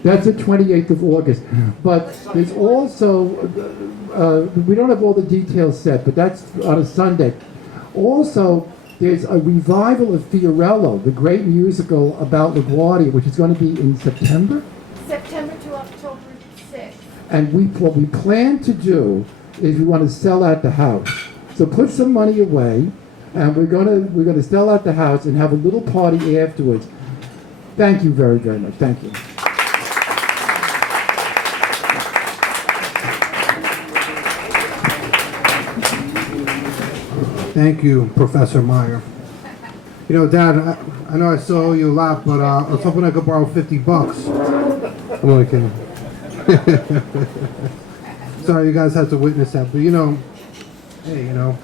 That's the 28th of August. But there's also, we don't have all the details set, but that's on a Sunday. Also, there's a revival of Fiorello, the great musical about LaGuardia, which is going to be in September. September to October 6th. And what we plan to do is we want to sell out the house. So put some money away, and we're gonna sell out the house and have a little party afterwards. Thank you very, very much. Thank you. Thank you, Professor Meyer. You know, Dad, I know I still owe you a lot, but I was hoping I could borrow $50. I'm only kidding. Sorry you guys had to witness that, but you know, hey, you know,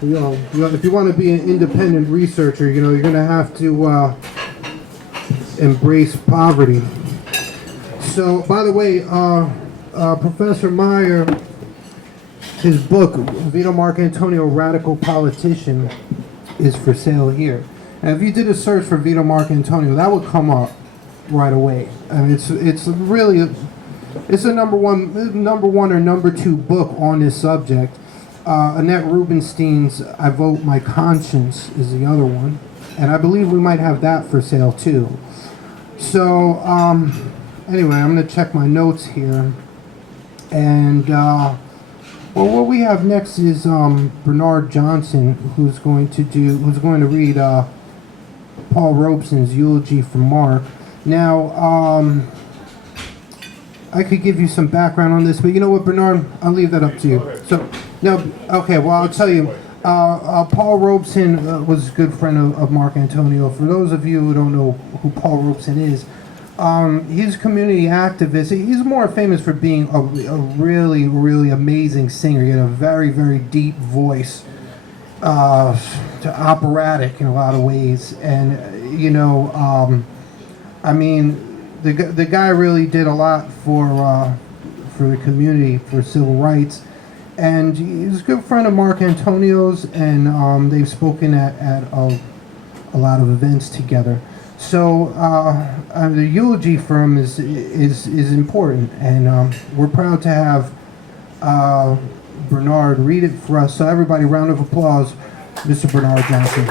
if you want to be an independent researcher, you know, you're going to have to embrace poverty. So, by the way, Professor Meyer, his book, Vito Marcantonio, Radical Politician, is for sale here. And if you did a search for Vito Marcantonio, that would come up right away. I mean, it's really, it's a number one or number two book on this subject. Annette Rubinstein's I Vote My Conscience is the other one. And I believe we might have that for sale too. So, anyway, I'm going to check my notes here. And, well, what we have next is Bernard Johnson, who's going to read Paul Robeson's eulogy for Marc. Now, I could give you some background on this, but you know what, Bernard? I'll leave that up to you. So, no, okay, well, I'll tell you. Paul Robeson was a good friend of Marcantonio. For those of you who don't know who Paul Robeson is, he's a community activist. He's more famous for being a really, really amazing singer. He had a very, very deep voice, operatic in a lot of ways. And, you know, I mean, the guy really did a lot for the community, for civil rights. And he's a good friend of Marcantonio's, and they've spoken at a lot of events together. So the eulogy for him is important, and we're proud to have Bernard read it for us. So everybody, round of applause, Mr. Bernard Johnson.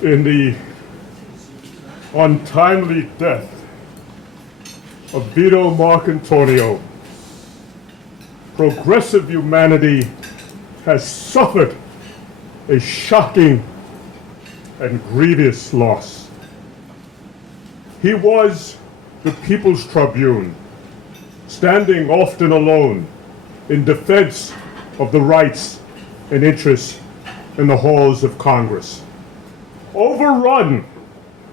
In the untimely death of Vito Marcantonio, progressive humanity has suffered a shocking and grievous loss. He was the People's Tribune, standing often alone in defense of the rights and interests in the halls of Congress. Overrun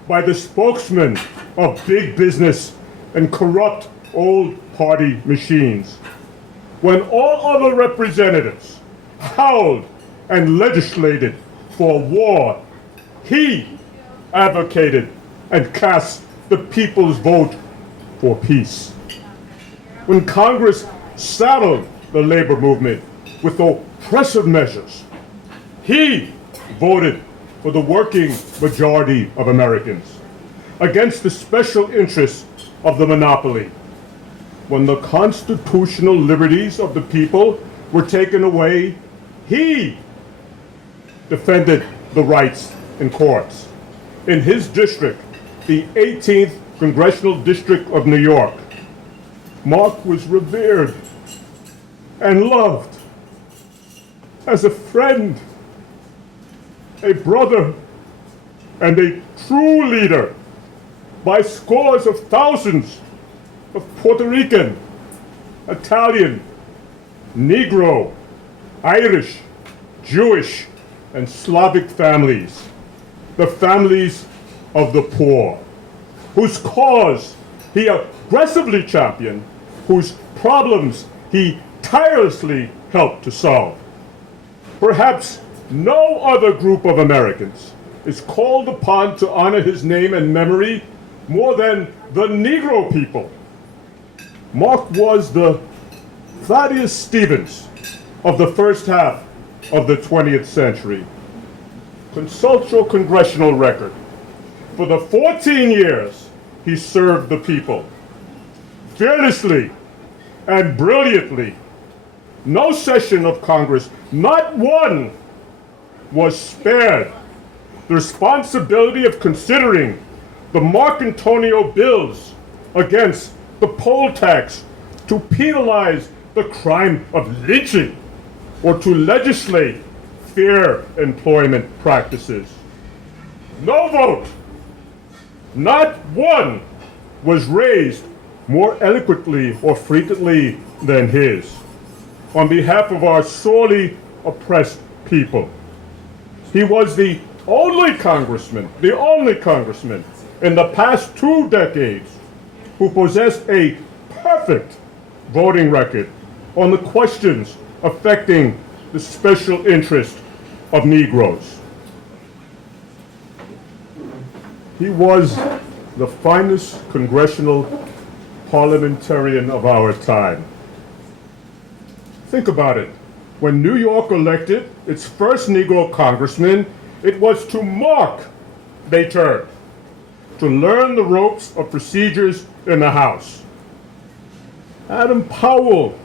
by the spokesmen of big business and corrupt old party machines. When all other representatives howled and legislated for war, he advocated and cast the people's vote for peace. When Congress saddled the labor movement with oppressive measures, he voted for the working majority of Americans against the special interests of the monopoly. When the constitutional liberties of the people were taken away, he defended the rights in courts. In his district, the 18th Congressional District of New York, Marc was revered and loved as a friend, a brother, and a true leader by scores of thousands of Puerto Rican, Italian, Negro, Irish, Jewish, and Slavic families, the families of the poor, whose cause he aggressively championed, whose problems he tirelessly helped to solve. Perhaps no other group of Americans is called upon to honor his name and memory more than the Negro people. Marc was the Thaddeus Stevens of the first half of the 20th century. Consult your congressional record. For the 14 years he served the people, fearlessly and brilliantly. No session of Congress, not one, was spared the responsibility of considering the Marcantonio bills against the poll tax to penalize the crime of lynching or to legislate fair employment practices. No vote, not one, was raised more eloquently or frequently than his on behalf of our sorely oppressed people. He was the only congressman in the past 2 decades who possessed a perfect voting record on the questions affecting the special interest of Negroes. He was the finest congressional parliamentarian of our time. Think about it. When New York elected its first Negro congressman, it was to Marc they turned to learn the ropes of procedures in the House. Adam Powell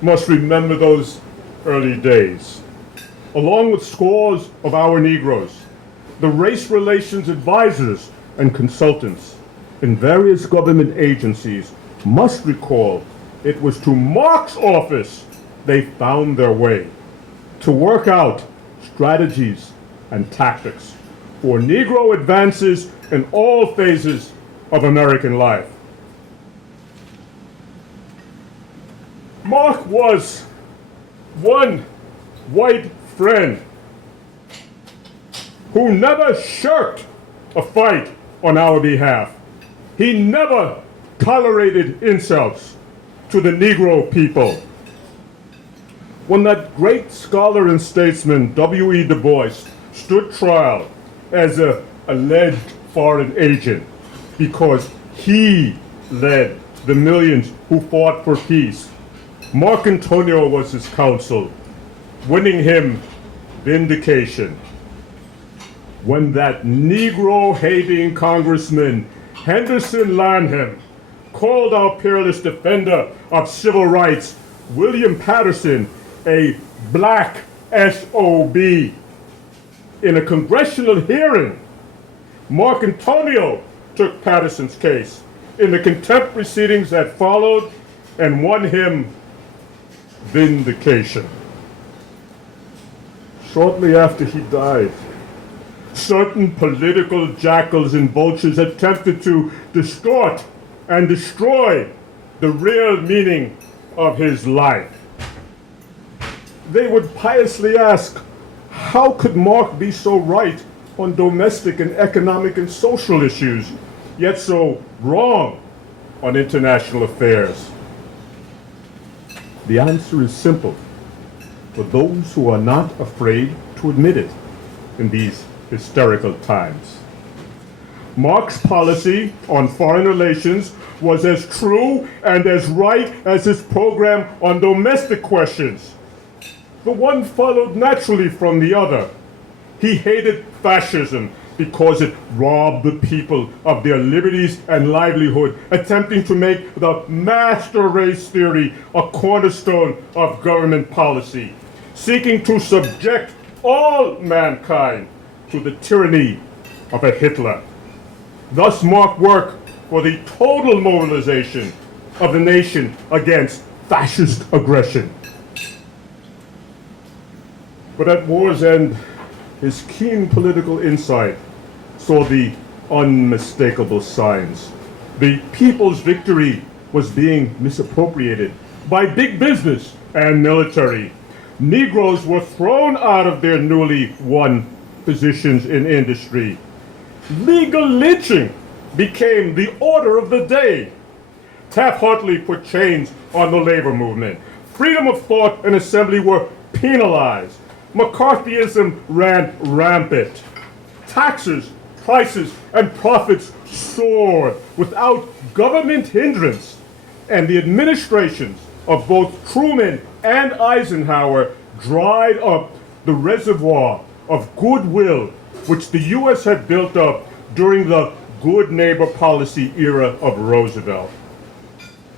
must remember those early days. Along with scores of our Negroes, the race relations advisors and consultants in various government agencies must recall it was to Marc's office they found their way to work out strategies and tactics for Negro advances in all phases of American life. Marc was one white friend who never shirked a fight on our behalf. He never tolerated insults to the Negro people. When that great scholar and statesman W.E. Du Bois stood trial as an alleged foreign agent because he led the millions who fought for peace, Marcantonio was his counsel, winning him vindication. When that Negro-hating Congressman Henderson Lanham called our peerless defender of civil rights, William Patterson, a black SOB. In a congressional hearing, Marcantonio took Patterson's case in the contempt proceedings that followed and won him vindication. Shortly after he died, certain political jackals and vultures attempted to distort and destroy the real meaning of his life. They would piously ask, how could Marc be so right on domestic and economic and social issues, yet so wrong on international affairs? The answer is simple for those who are not afraid to admit it in these hysterical times. Marc's policy on foreign relations was as true and as right as his program on domestic questions. The one followed naturally from the other. He hated fascism because it robbed the people of their liberties and livelihood, attempting to make the master race theory a cornerstone of government policy, seeking to subject all mankind to the tyranny of a Hitler. Thus, Marc worked for the total mobilization of the nation against fascist aggression. But at war's end, his keen political insight saw the unmistakable signs. The people's victory was being misappropriated by big business and military. Negroes were thrown out of their newly won positions in industry. Legal lynching became the order of the day. Taft-Hartley put chains on the labor movement. Freedom of thought and assembly were penalized. McCarthyism ran rampant. Taxes, prices, and profits soared without government hindrance. And the administrations of both Truman and Eisenhower dried up the reservoir of goodwill which the U.S. had built up during the good neighbor policy era of Roosevelt.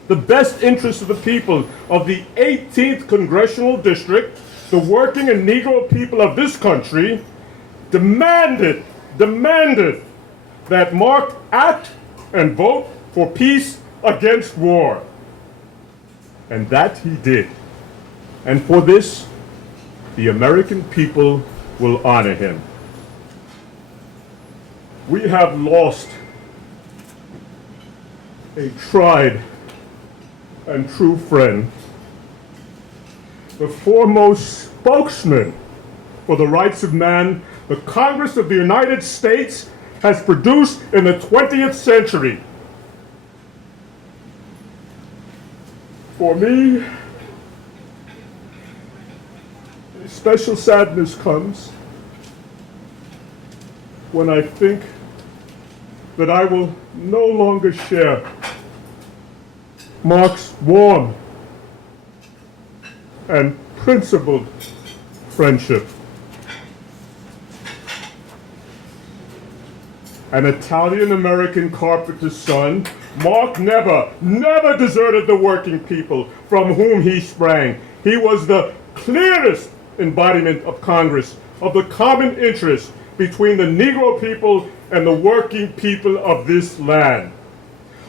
The best interests of the people of the 18th Congressional District, the working and Negro people of this country, demanded that Marc act and vote for peace against war. And that he did. And for this, the American people will honor him. We have lost a tried and true friend, the foremost spokesman for the rights of man the Congress of the United States has produced in the 20th century. For me, a special sadness comes when I think that I will no longer share Marc's warm and principled friendship. An Italian-American carpenter's son, Marc never deserted the working people from whom he sprang. He was the clearest embodiment of Congress, of the common interest between the Negro people and the working people of this land.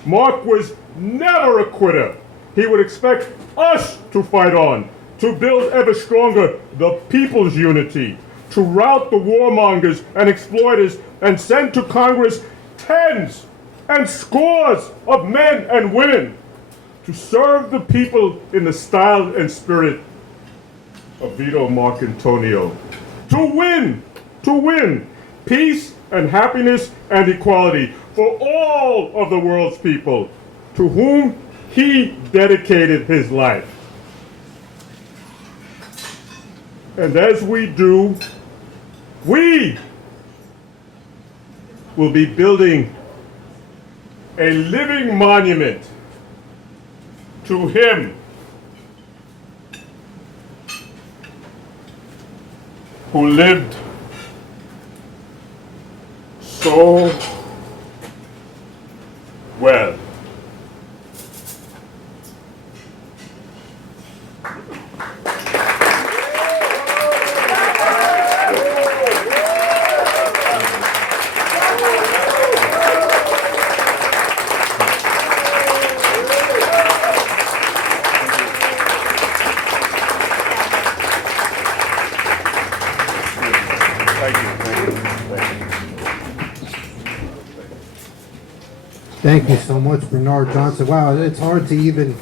Marc was never a quitter. He would expect us to fight on, to build ever stronger the people's unity, to rout the warmongers and exploiters and send to Congress tens and scores of men and women to serve the people in the style and spirit of Vito Marcantonio. To win peace and happiness and equality for all of the world's people, to whom he dedicated his life. And as we do, we will be building a living monument to him who lived so well. Thank you so much, Bernard Johnson. Wow, it's hard to even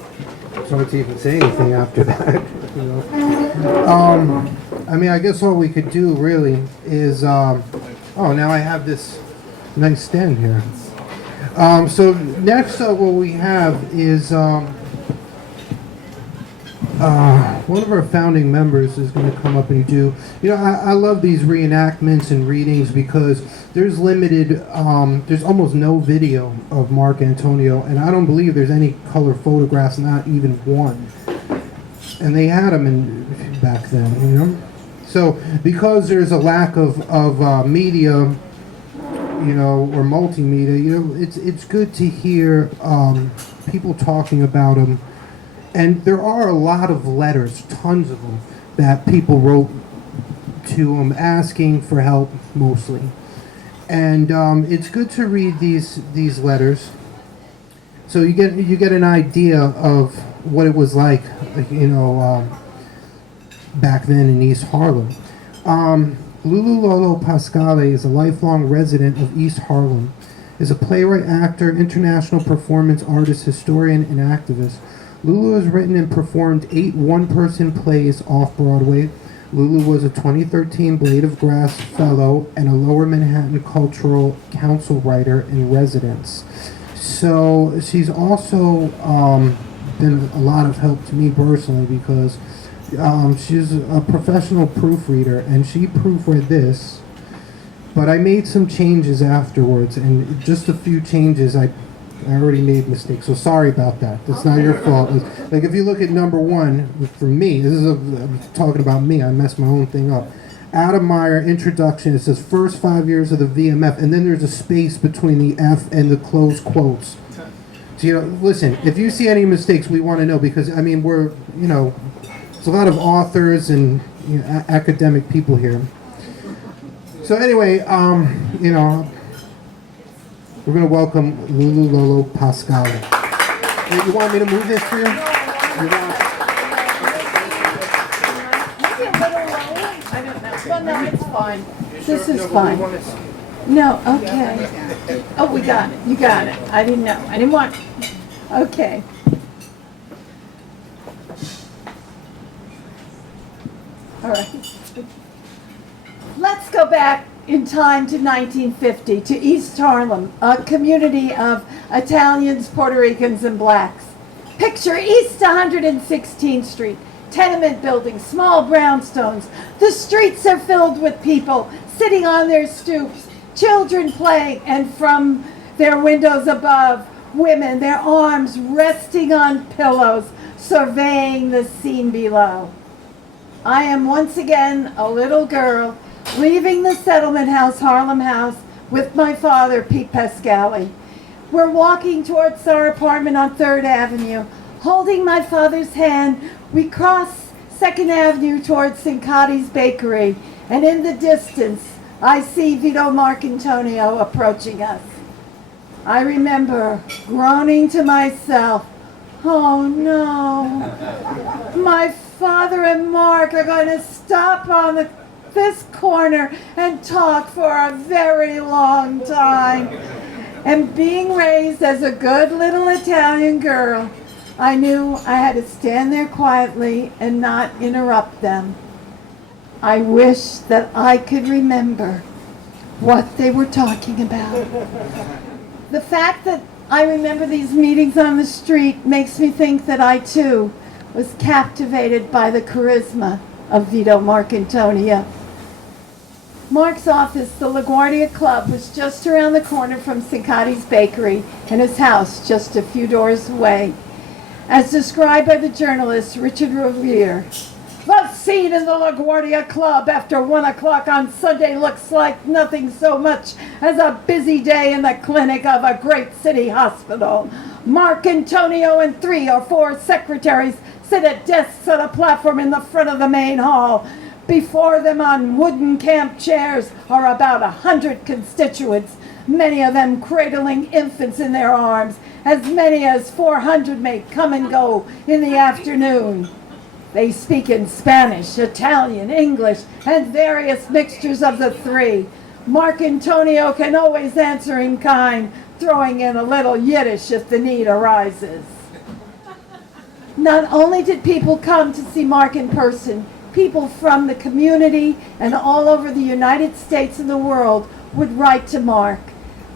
say anything after that. You know? I mean, I guess all we could do really is, oh, now I have this nice stand here. So next, what we have is, one of our founding members is going to come up and do. I love these reenactments and readings because there's there's almost no video of Marcantonio, and I don't believe there's any color photographs, not even one. And they had them back then, So because there's a lack of media, or multimedia, it's good to hear people talking about them. And there are a lot of letters, tons of them, that people wrote to him asking for help, mostly. And it's good to read these letters, so you get an idea of what it was like, back then in East Harlem. LuLu LoLo Pascale is a lifelong resident of East Harlem, is a playwright, actor, international performance artist, historian, and activist. LuLu has written and performed 8 one-person plays off-Broadway. LuLu was a 2013 Blade of Grass Fellow and a Lower Manhattan Cultural Council writer in residence. So she's also been a lot of help to me personally because she's a professional proofreader, and she proofread this, but I made some changes afterwards, and just a few changes I already made mistakes, so sorry about that. That's not your fault. Like if you look at number 1, for me, I'm talking about me, I messed my own thing up. Adam Meyer, introduction, it says first 5 years of the VMF, and then there's a space between the F and the closed quotes. So, listen, if you see any mistakes, we want to know, because, we're, there's a lot of authors and academic people here. So anyway, we're going to welcome LuLu LoLo Pascale. Hey, you want me to move this for you? Well, no, it's fine. This is fine. No, okay. Oh, we got it. You got it. I didn't know. I didn't want... Okay. All right. Let's go back in time to 1950, to East Harlem, a community of Italians, Puerto Ricans, and blacks. Picture East 116th Street, tenement buildings, small brownstones. The streets are filled with people sitting on their stoops, children playing, and from their windows above, women, their arms resting on pillows, surveying the scene below. I am once again a little girl, leaving the settlement house, Harlem House, with my father, Pete Pascale. We're walking towards our apartment on 3rd Avenue. Holding my father's hand, we cross 2nd Avenue towards Sincati's Bakery, and in the distance, I see Vito Marcantonio approaching us. I remember groaning to myself, oh no, my father and Marc are going to stop on this corner and talk for a very long time. And being raised as a good little Italian girl, I knew I had to stand there quietly and not interrupt them. I wish that I could remember what they were talking about. The fact that I remember these meetings on the street makes me think that I too was captivated by the charisma of Vito Marcantonio. Marc's office, the LaGuardia Club, was just around the corner from Sincati's Bakery and his house just a few doors away. As described by the journalist Richard Revere, the scene in the LaGuardia Club after 1 o'clock on Sunday looks like nothing so much as a busy day in the clinic of a great city hospital. Marcantonio and 3 or 4 secretaries sit at desks on a platform in the front of the main hall. Before them on wooden camp chairs are about 100 constituents, many of them cradling infants in their arms. As many as 400 may come and go in the afternoon. They speak in Spanish, Italian, English, and various mixtures of the 3. Marcantonio can always answer in kind, throwing in a little Yiddish if the need arises. Not only did people come to see Marc in person, people from the community and all over the United States and the world would write to Marc.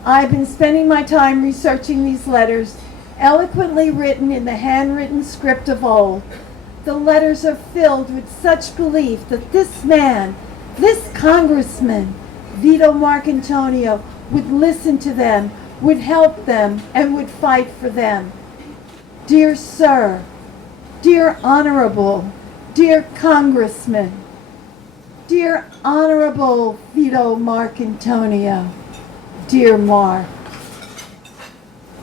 I've been spending my time researching these letters, eloquently written in the handwritten script of old. The letters are filled with such belief that this man, this congressman, Vito Marcantonio, would listen to them, would help them, and would fight for them. Dear Sir, dear Honorable, dear Congressman, dear Honorable Vito Marcantonio, dear Marc.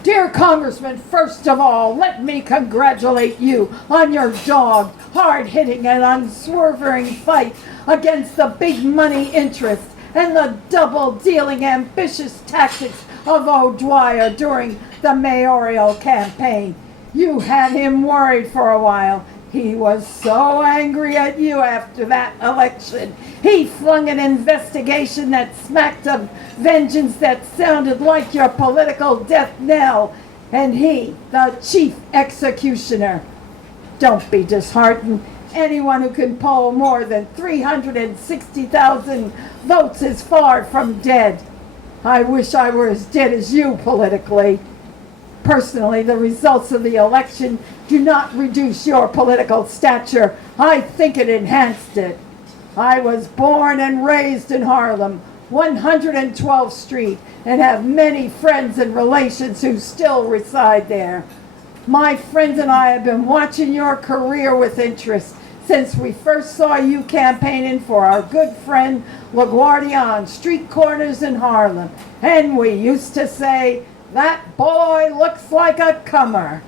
Dear Congressman, first of all, let me congratulate you on your dogged, hard-hitting, and unswerving fight against the big money interests and the double-dealing ambitious tactics of O'Dwyer during the mayoral campaign. You had him worried for a while. He was so angry at you after that election. He flung an investigation that smacked of vengeance that sounded like your political death knell. And he, the chief executioner. Don't be disheartened. Anyone who can poll more than 360,000 votes is far from dead. I wish I were as dead as you politically. Personally, the results of the election do not reduce your political stature. I think it enhanced it. I was born and raised in Harlem, 112th Street, and have many friends and relations who still reside there. My friends and I have been watching your career with interest since we first saw you campaigning for our good friend LaGuardia on street corners in Harlem. And we used to say, that boy looks like a comer.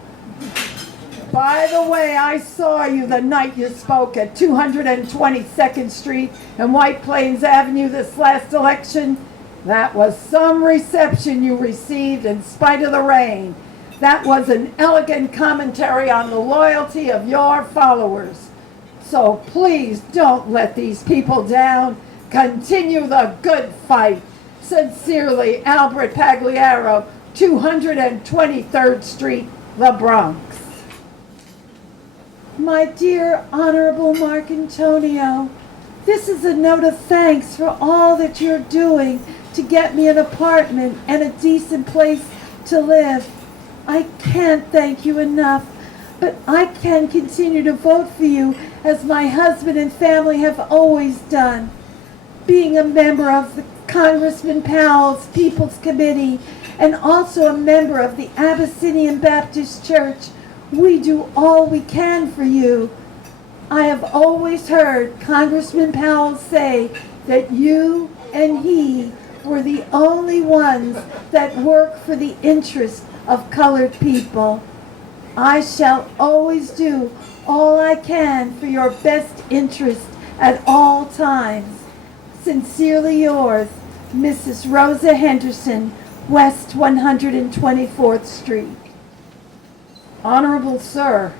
By the way, I saw you the night you spoke at 222nd Street and White Plains Avenue this last election. That was some reception you received in spite of the rain. That was an elegant commentary on the loyalty of your followers. So please don't let these people down. Continue the good fight. Sincerely, Albert Pagliaro, 223rd Street, the Bronx. My dear Honorable Marcantonio, this is a note of thanks for all that you're doing to get me an apartment and a decent place to live. I can't thank you enough, but I can continue to vote for you as my husband and family have always done. Being a member of the Congressman Powell's People's Committee and also a member of the Abyssinian Baptist Church, we do all we can for you. I have always heard Congressman Powell say that you and he were the only ones that work for the interest of colored people. I shall always do all I can for your best interest at all times. Sincerely yours, Mrs. Rosa Henderson, West 124th Street. Honorable Sir,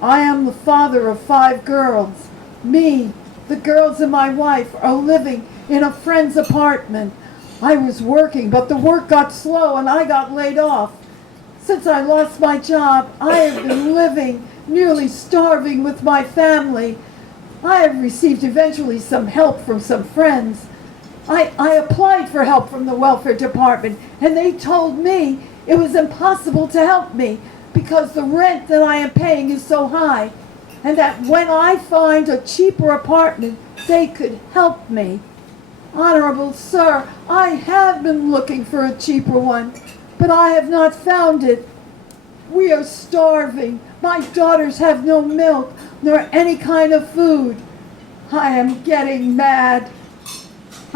I am the father of 5 girls. Me, the girls and my wife are living in a friend's apartment. I was working, but the work got slow and I got laid off. Since I lost my job, I have been living, nearly starving with my family. I have received eventually some help from some friends. I applied for help from the welfare department, and they told me it was impossible to help me because the rent that I am paying is so high, and that when I find a cheaper apartment, they could help me. Honorable Sir, I have been looking for a cheaper one, but I have not found it. We are starving. My daughters have no milk, nor any kind of food. I am getting mad.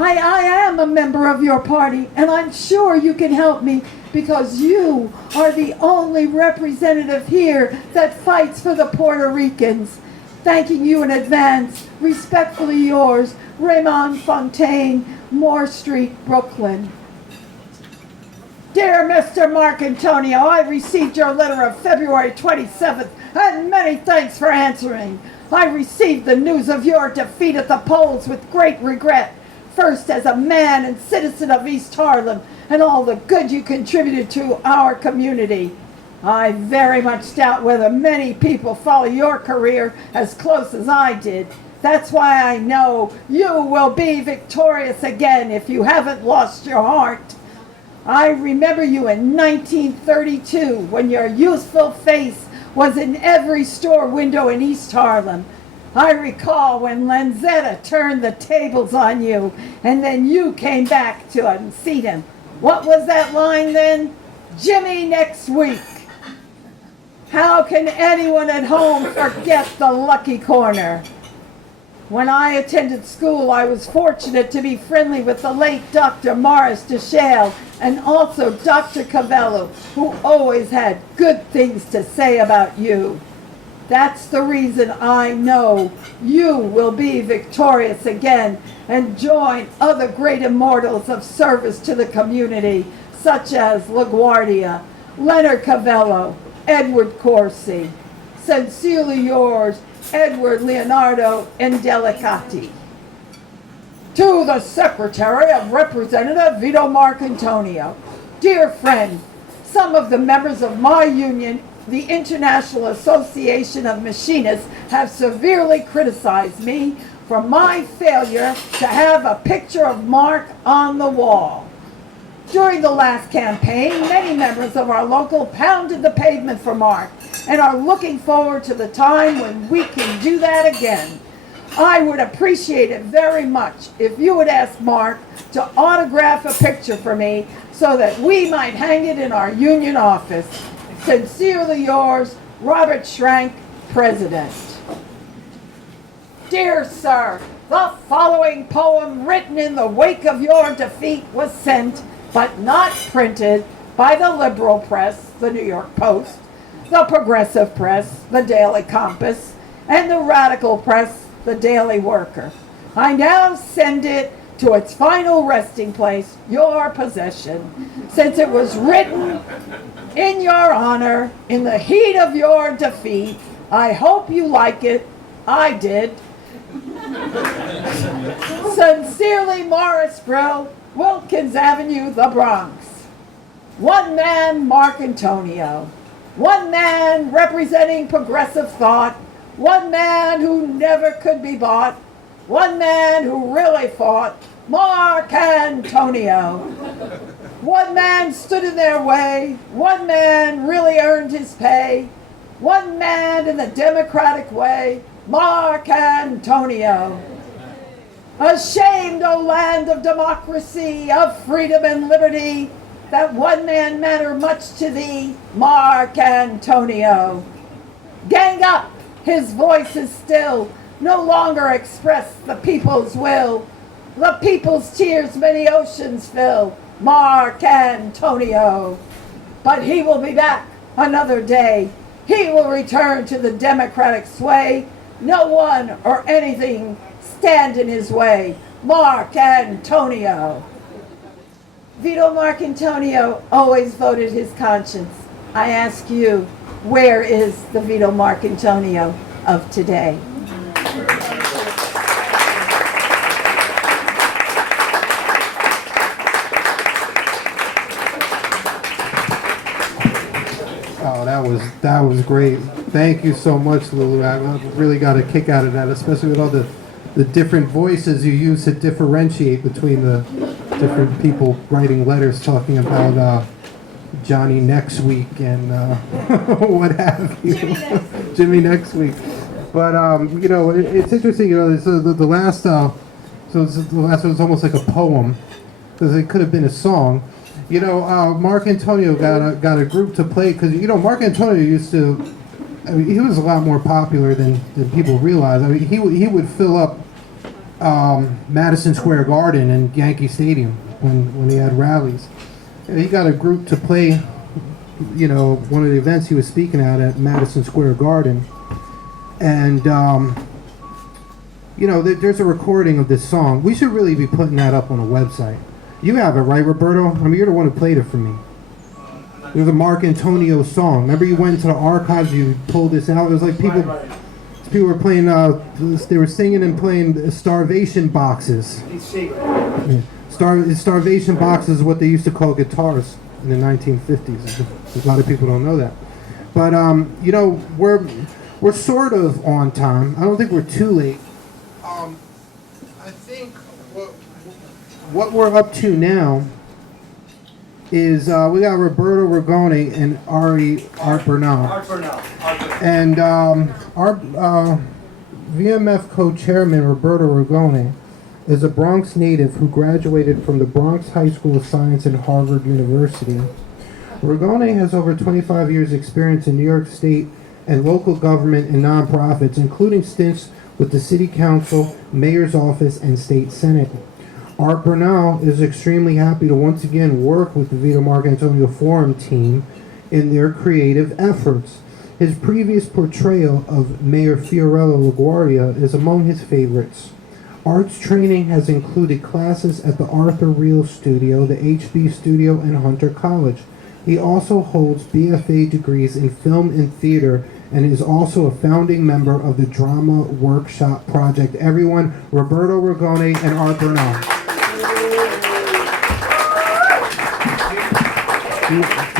I am a member of your party, and I'm sure you can help me because you are the only representative here that fights for the Puerto Ricans. Thanking you in advance. Respectfully yours, Raymond Fontaine, Moore Street, Brooklyn. Dear Mr. Marcantonio, I received your letter of February 27th, and many thanks for answering. I received the news of your defeat at the polls with great regret. First as a man and citizen of East Harlem, and all the good you contributed to our community. I very much doubt whether many people follow your career as close as I did. That's why I know you will be victorious again if you haven't lost your heart. I remember you in 1932 when your youthful face was in every store window in East Harlem. I recall when Lanzetta turned the tables on you, and then you came back to unseat him. What was that line then? Jimmy next week. How can anyone at home forget the lucky corner? When I attended school, I was fortunate to be friendly with the late Dr. Morris DeShale and also Dr. Cavello, who always had good things to say about you. That's the reason I know you will be victorious again and join other great immortals of service to the community, such as LaGuardia, Leonard Cavello, Edward Corsi. Sincerely yours, Edward Leonardo Indelicati. To the Secretary of Representative Vito Marcantonio. Dear friend, some of the members of my union, the International Association of Machinists, have severely criticized me for my failure to have a picture of Marc on the wall. During the last campaign, many members of our local pounded the pavement for Marc and are looking forward to the time when we can do that again. I would appreciate it very much if you would ask Marc to autograph a picture for me so that we might hang it in our union office. Sincerely yours, Robert Schrank, President. Dear sir, the following poem written in the wake of your defeat was sent, but not printed, by the liberal press, the New York Post, the progressive press, the Daily Compass, and the radical press, the Daily Worker. I now send it to its final resting place, your possession, since it was written in your honor in the heat of your defeat. I hope you like it. I did. Sincerely, Morris Brill, Wilkins Avenue, the Bronx. One man, Marcantonio. One man representing progressive thought. One man who never could be bought. One man who really fought, Marcantonio. One man stood in their way. One man really earned his pay. One man in the democratic way, Marcantonio. Ashamed, O land of democracy, of freedom and liberty, that one man matter much to thee, Marcantonio. Gang up, his voice is still, no longer express the people's will. The people's tears many oceans fill, Marcantonio. But he will be back another day. He will return to the democratic sway. No one or anything stand in his way, Marcantonio. Vito Marcantonio always voted his conscience. I ask you, where is the Vito Marcantonio of today? Oh, that was great. Thank you so much, Lulu. I really got a kick out of that, especially with all the different voices you use to differentiate between the different people writing letters talking about Johnny next week and what have you. Jimmy next week. But it's interesting. The last the last one was almost like a poem because it could have been a song. Marcantonio got a group to play because Marcantonio used to. I mean, he was a lot more popular than people realize. I mean, he would fill up Madison Square Garden and Yankee Stadium when he had rallies. And he got a group to play, one of the events he was speaking at Madison Square Garden. And, there's a recording of this song. We should really be putting that up on a website. You have it, right, Roberto? I mean, you're the one who played it for me. There's a Marcantonio song. Remember you went into the archives, you pulled this out? It was like people were playing, they were singing and playing starvation boxes. Yeah. Starvation boxes is what they used to call guitars in the 1950s. A lot of people don't know that. But, we're sort of on time. I don't think we're too late. I think what we're up to now is we got Roberto Ragone and Art Bernal. And our VMF co-chairman, Roberto Ragone, is a Bronx native who graduated from the Bronx High School of Science and Harvard University. Ragone has over 25 years experience in New York State and local government and nonprofits, including stints with the City Council, Mayor's Office, and State Senate. Art Bernal is extremely happy to once again work with the Vito Marcantonio Forum team in their creative efforts. His previous portrayal of Mayor Fiorello LaGuardia is among his favorites. Art's training has included classes at the Arthur Reel Studio, the HB Studio, and Hunter College. He also holds BFA degrees in film and theater and is also a founding member of the Drama Workshop Project. Everyone, Roberto Ragone and Art Bernal. Do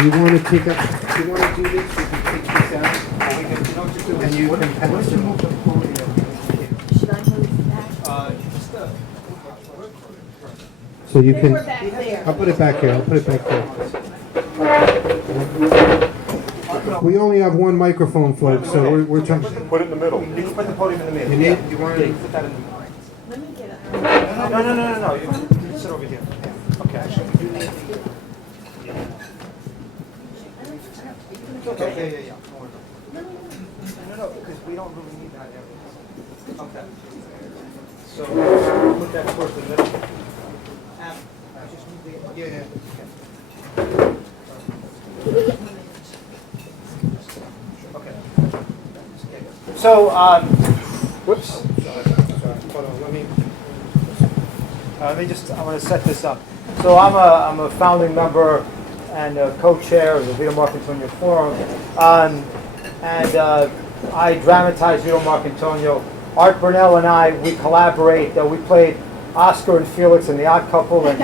you want to take up? Do you want to do this? We can take this out. And you can pass it. Should I move back? So you can. We're back there. I'll put it back here. I'll put it back there. We only have one microphone, folks, so we're trying. Put it in the middle. You can put the podium in the middle. You need. You want to. Put that in the middle. Let me get it. No. You sit over here. Yeah. Okay. Okay. Yeah. No, because we don't really need that area. Okay. So put that towards the middle. Just move the. Yeah. Okay. So, whoops. Hold on. Let me just. I want to set this up. So I'm a founding member and a co-chair of the Vito Marcantonio Forum, and I dramatize Vito Marcantonio. Art Bernal and I, we collaborate. We played Oscar and Felix in The Odd Couple, and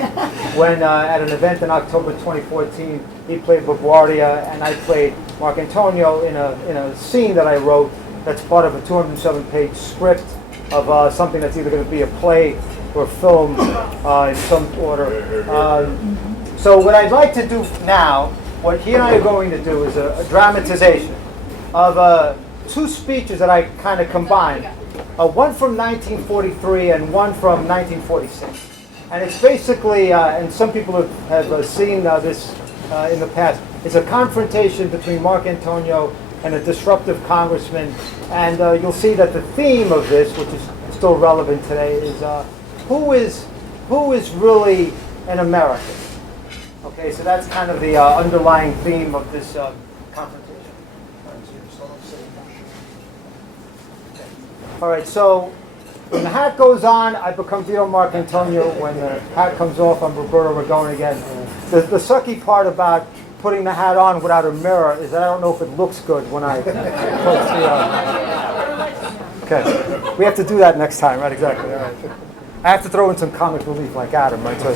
when at an event in October 2014, he played LaGuardia, and I played Marcantonio in a scene that I wrote that's part of a 207-page script of something that's either going to be a play or film in some order. So what I'd like to do now, what he and I are going to do is a dramatization of two speeches that I kind of combined. One from 1943 and one from 1946. And it's basically, and some people have seen this in the past, it's a confrontation between Marcantonio and a disruptive congressman. And you'll see that the theme of this, which is still relevant today, is who is really an American? Okay, so that's kind of the underlying theme of this confrontation. All right, so when the hat goes on, I become Vito Marcantonio. When the hat comes off, I'm Roberto Ragone again. The sucky part about putting the hat on without a mirror is that I don't know if it looks good when I post the... Okay, we have to do that next time, right? Exactly. All right. I have to throw in some comic relief like Adam, right? So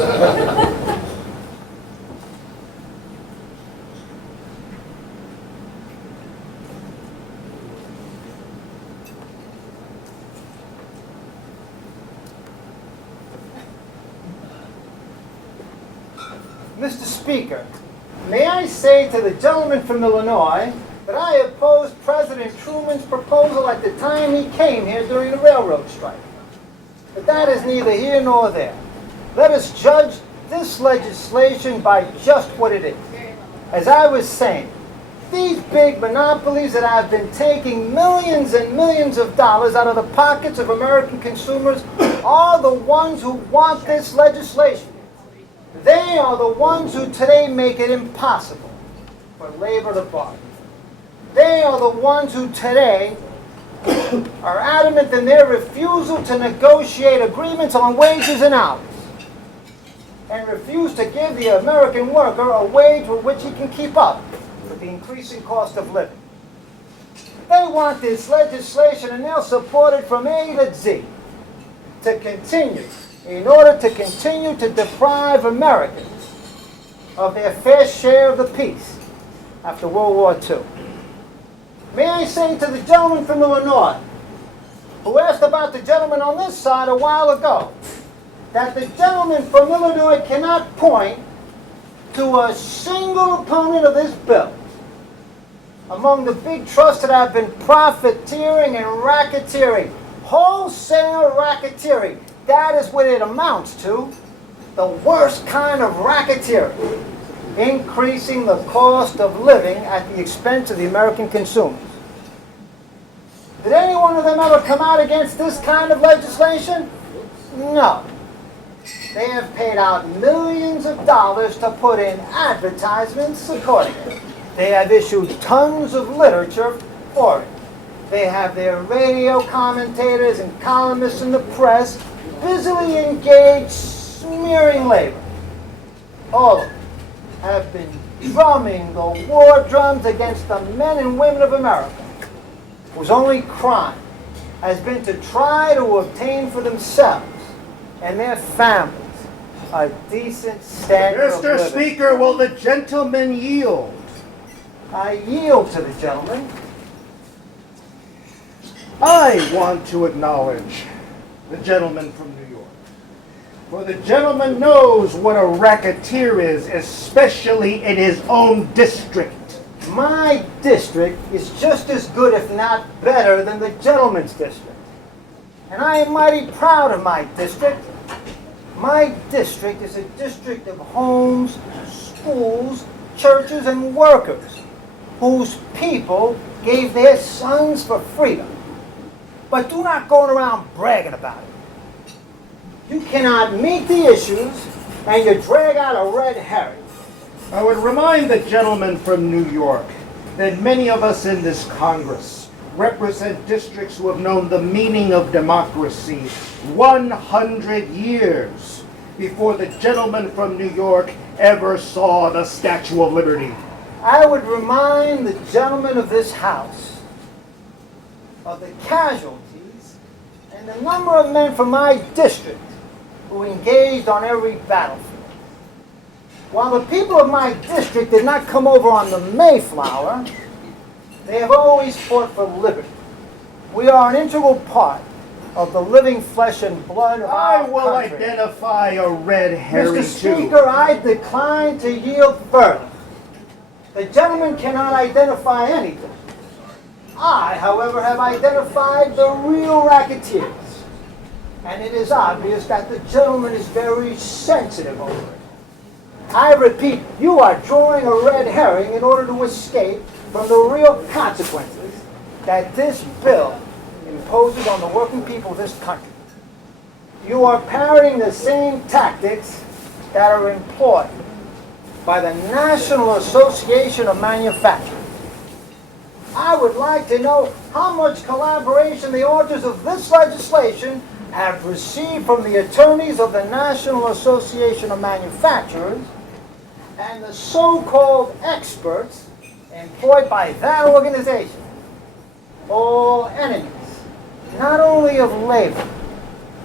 Mr. Speaker, may I say to the gentleman from Illinois that I opposed President Truman's proposal at the time he came here during the railroad strike. But that is neither here nor there. Let us judge this legislation by just what it is. As I was saying, these big monopolies that have been taking millions and millions of dollars out of the pockets of American consumers are the ones who want this legislation. They are the ones who today make it impossible for labor to bargain. They are the ones who today are adamant in their refusal to negotiate agreements on wages and hours, and refuse to give the American worker a wage with which he can keep up with the increasing cost of living. They want this legislation, and they'll support it from A to Z to continue, in order to continue to deprive Americans of their fair share of the peace after World War II. May I say to the gentleman from Illinois, who asked about the gentleman on this side a while ago, that the gentleman from Illinois cannot point to to a single opponent of this bill. Among the big trusts that have been profiteering and racketeering, wholesale racketeering, that is what it amounts to. The worst kind of racketeering, increasing the cost of living at the expense of the American consumers. Did any one of them ever come out against this kind of legislation? No. They have paid out millions of dollars to put in advertisements supporting it. They have issued tons of literature for it. They have their radio commentators and columnists in the press busily engaged smearing labor. All of them have been drumming the war drums against the men and women of America, whose only crime has been to try to obtain for themselves and their families a decent standard of living. Mr. Speaker, will the gentleman yield? I yield to the gentleman. I want to acknowledge the gentleman from New York. For the gentleman knows what a racketeer is, especially in his own district. My district is just as good, if not better, than the gentleman's district. And I am mighty proud of my district. My district is a district of homes, schools, churches, and workers whose people gave their sons for freedom. But do not go around bragging about it. You cannot meet the issues and you drag out a red herring. I would remind the gentleman from New York that many of us in this Congress represent districts who have known the meaning of democracy 100 years before the gentleman from New York ever saw the Statue of Liberty. I would remind the gentlemen of this House of the casualties and the number of men from my district who engaged on every battlefield. While the people of my district did not come over on the Mayflower, they have always fought for liberty. We are an integral part of the living flesh and blood of I our will country. identify a red herring Mr. too. Speaker, I decline to yield further. The gentleman cannot identify anything. I, however, have identified the real racketeers. And it is obvious that the gentleman is very sensitive over it. I repeat, you are drawing a red herring in order to escape from the real consequences that this bill imposes on the working people of this country. You are parroting the same tactics that are employed by the National Association of Manufacturers. I would like to know how much collaboration the authors of this legislation have received from the attorneys of the National Association of Manufacturers and the so-called experts employed by that organization. All enemies, not only of labor,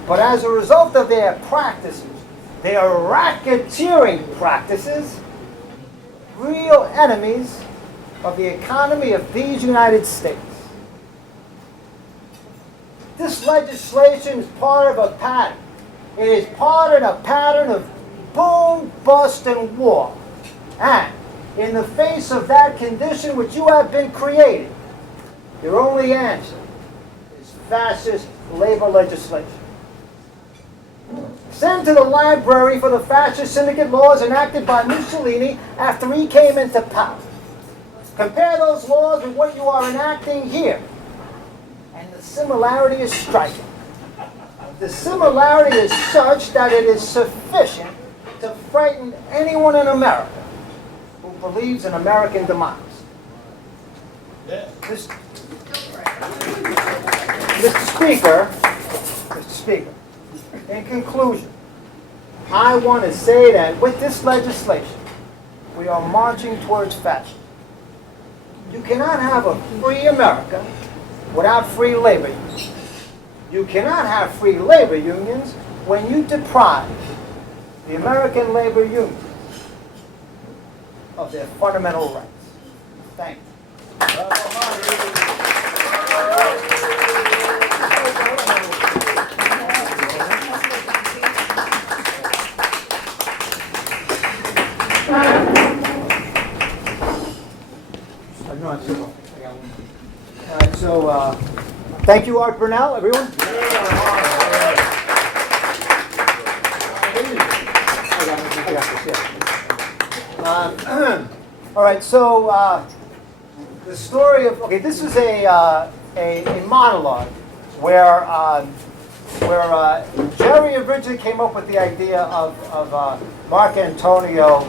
but as a result of their practices, their racketeering practices, real enemies of the economy of these United States. This legislation is part of a pattern. It is part of a pattern of boom, bust, and war. And in the face of that condition which you have been creating, your only answer is fascist labor legislation. Send to the library for the fascist syndicate laws enacted by Mussolini after he came into power. Compare those laws with what you are enacting here. And the similarity is striking. The similarity is such that it is sufficient to frighten anyone in America who believes in American democracy. Mr. Speaker, in conclusion, I want to say that with this legislation, we are marching towards fascism. You cannot have a free America without free labor unions. You cannot have free labor unions when you deprive the American labor unions of their fundamental rights. Thank you. All right, so thank you, Art Burnell, everyone. All right, so the story of, okay, this is a monologue where Jerry originally came up with the idea of Marcantonio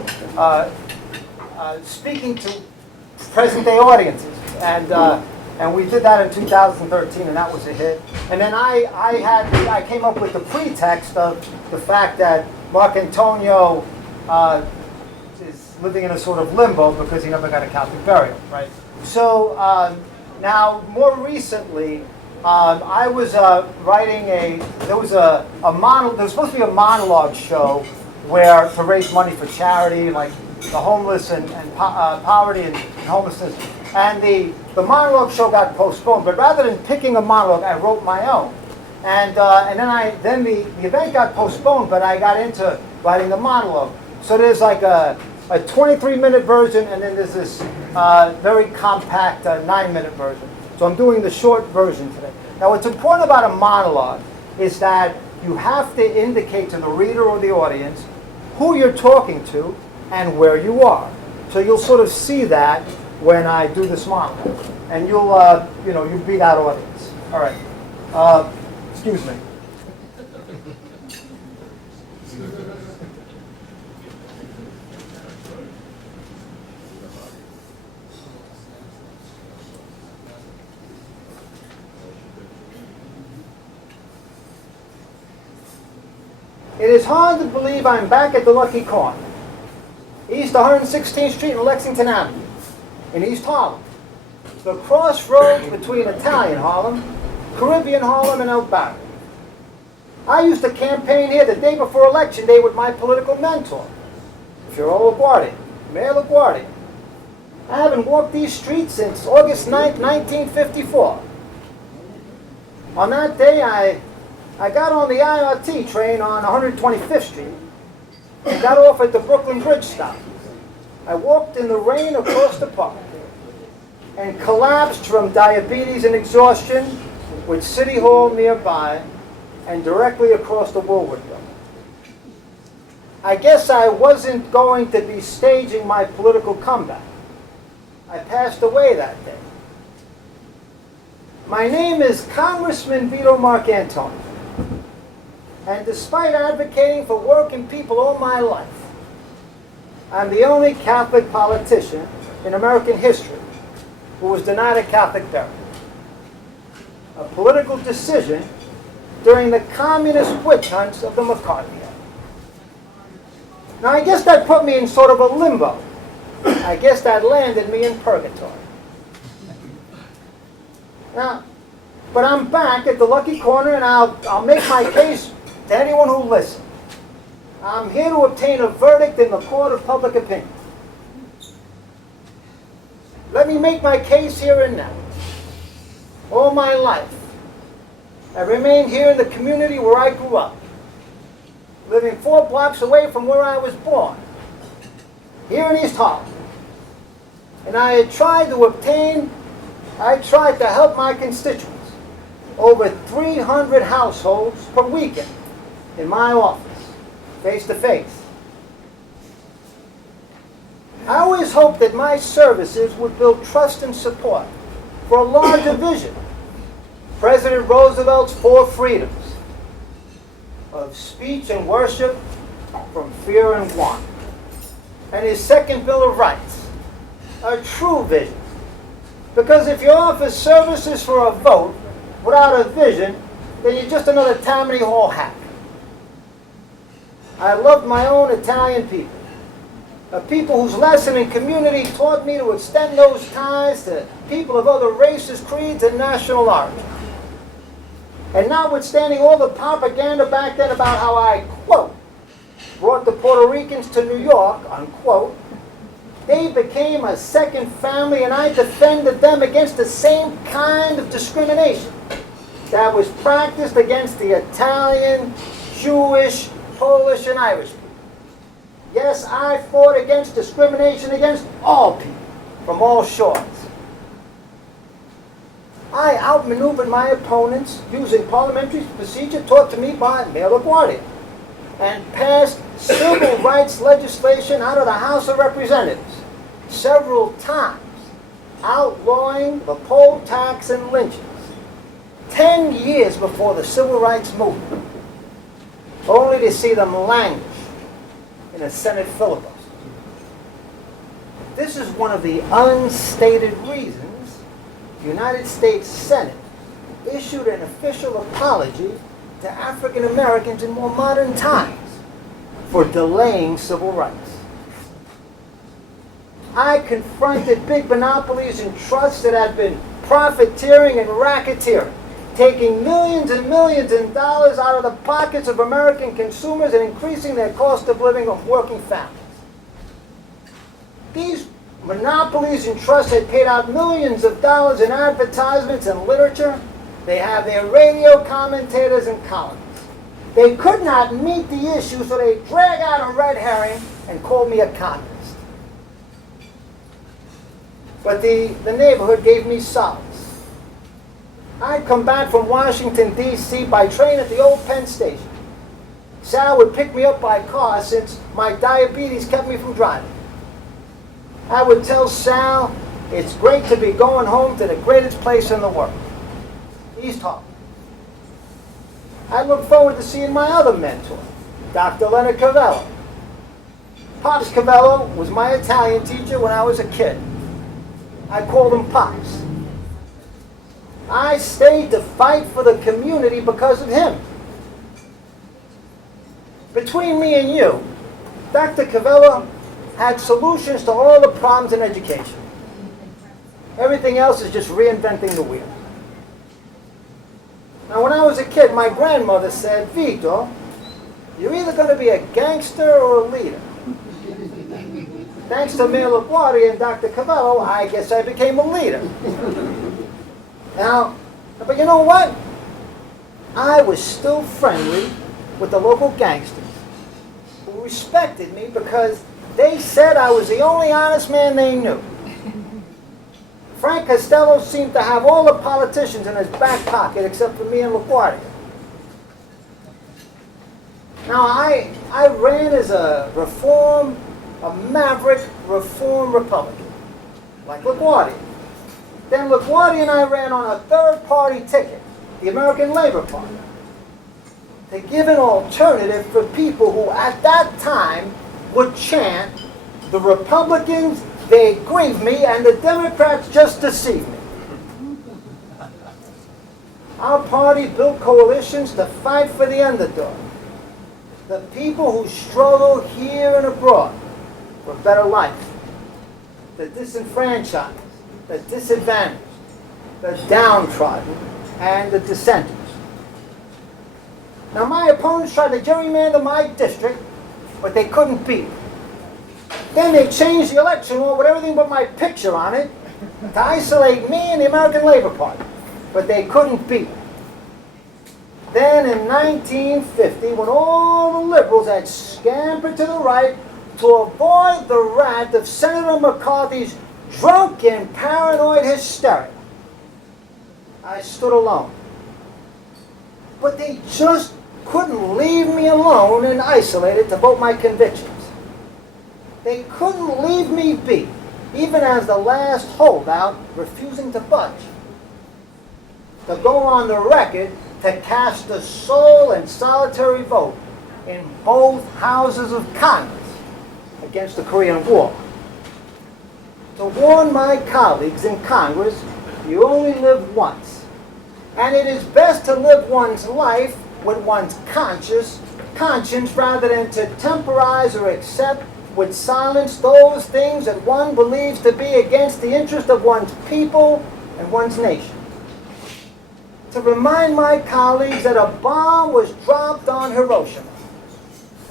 speaking to present-day audiences, and we did that in 2013, and that was a hit. And then I came up with the pretext of the fact that Marcantonio is living in a sort of limbo because he never got a Catholic burial, right? So now, more recently, I was writing there was supposed to be a monologue show where to raise money for charity, like the homeless and poverty and homelessness. And the monologue show got postponed, but rather than picking a monologue, I wrote my own. And then the event got postponed, but I got into writing the monologue. So there's like a 23-minute version, and then there's this very compact 9-minute version. So I'm doing the short version today. Now, what's important about a monologue is that you have to indicate to the reader or the audience who you're talking to and where you are. So you'll sort of see that when I do this monologue, and you'll be that audience. All right. Excuse me. It is hard to believe I'm back at the Lucky Corner, East 116th Street and Lexington Avenue, in East Harlem, the crossroads between Italian Harlem, Caribbean Harlem, and El Barrio. I used to campaign here the day before Election Day with my political mentor, Fiorello LaGuardia, Mayor LaGuardia. I haven't walked these streets since August 9th, 1954. On that day, I got on the IRT train on 125th Street and got off at the Brooklyn Bridge stop. I walked in the rain across the park and collapsed from diabetes and exhaustion with City Hall nearby and directly across the Woolworth Building. I guess I wasn't going to be staging my political comeback. I passed away that day. My name is Congressman Vito Marcantonio. And despite advocating for working people all my life, I'm the only Catholic politician in American history who was denied a Catholic burial. A political decision during the communist witch hunts of the McCarthy era. Now, I guess that put me in sort of a limbo. I guess that landed me in purgatory. Now, but I'm back at the Lucky Corner, and I'll make my case to anyone who listens. I'm here to obtain a verdict in the court of public opinion. Let me make my case here and now. All my life, I remained here in the community where I grew up, living 4 blocks away from where I was born, here in East Harlem. And I tried to help my constituents, over 300 households per weekend, in my office, face to face. I always hoped that my services would build trust and support for a larger vision. President Roosevelt's 4 freedoms of speech and worship from fear and want, and his second Bill of Rights, a true vision. Because if you offer services for a vote without a vision, then you're just another Tammany Hall hack. I loved my own Italian people, a people whose lesson in community taught me to extend those ties to people of other races, creeds, and national origin. And notwithstanding all the propaganda back then about how I, quote, brought the Puerto Ricans to New York, unquote, they became a second family, and I defended them against the same kind of discrimination that was practiced against the Italian, Jewish, Polish, and Irish people. Yes, I fought against discrimination against all people from all shores. I outmaneuvered my opponents using parliamentary procedure taught to me by Mayor LaGuardia and passed civil rights legislation out of the House of Representatives several times, outlawing the poll tax and lynchings 10 years before the civil rights movement, only to see them languish in a Senate filibuster. This is one of the unstated reasons the United States Senate issued an official apology to African Americans in more modern times for delaying civil rights. I confronted big monopolies and trusts that had been profiteering and racketeering, taking millions and millions of dollars out of the pockets of American consumers and increasing their cost of living of working families. These monopolies and trusts had paid out millions of dollars in advertisements and literature. They have their radio commentators and columnists. They could not meet the issue, so they drag out a red herring and call me a communist. But the neighborhood gave me solace. I'd come back from Washington, D.C. by train at the old Penn Station. Sal would pick me up by car since my diabetes kept me from driving. I would tell Sal, it's great to be going home to the greatest place in the world, East Harlem. I look forward to seeing my other mentor, Dr. Leonard Cavello. Pops Cavello was my Italian teacher when I was a kid. I called him Pops. I stayed to fight for the community because of him. Between me and you, Dr. Cavello had solutions to all the problems in education. Everything else is just reinventing the wheel. Now, when I was a kid, my grandmother said, Vito, you're either going to be a gangster or a leader. Thanks to Mayor LaGuardia and Dr. Cavello, I guess I became a leader. Now, but you know what? I was still friendly with the local gangsters who respected me because they said I was the only honest man they knew. Frank Costello seemed to have all the politicians in his back pocket except for me and LaGuardia. Now, I ran as a maverick reform Republican, like LaGuardia. Then LaGuardia and I ran on a third-party ticket, the American Labor Party, to give an alternative for people who, at that time, would chant, the Republicans, they grieve me, and the Democrats just deceive me. Our party built coalitions to fight for the underdog, the people who struggle here and abroad for a better life, the disenfranchised, the disadvantaged, the downtrodden, and the dissenters. Now, my opponents tried to gerrymander my district, but they couldn't beat it. Then they changed the election law with everything but my picture on it to isolate me and the American Labor Party, but they couldn't beat it. Then in 1950, when all the liberals had scampered to the right to avoid the wrath of Senator McCarthy's drunk and paranoid hysteria, I stood alone. But they just couldn't leave me alone and isolated to vote my convictions. They couldn't leave me be, even as the last holdout refusing to budge. To go on the record to cast a sole and solitary vote in both houses of Congress against the Korean War. To warn my colleagues in Congress, you only live once. And it is best to live one's life with one's conscience rather than to temporize or accept with silence those things that one believes to be against the interest of one's people and one's nation. To remind my colleagues that a bomb was dropped on Hiroshima,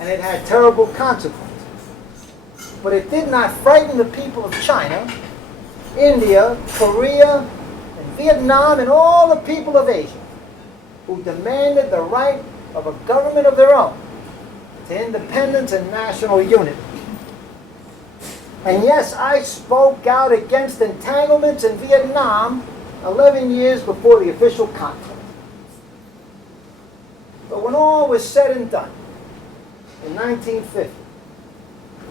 and it had terrible consequences. But it did not frighten the people of China, India, Korea, and Vietnam, and all the people of Asia, who demanded the right of a government of their own to independence and national unity. And yes, I spoke out against entanglements in Vietnam 11 years before the official conflict. But when all was said and done, in 1950,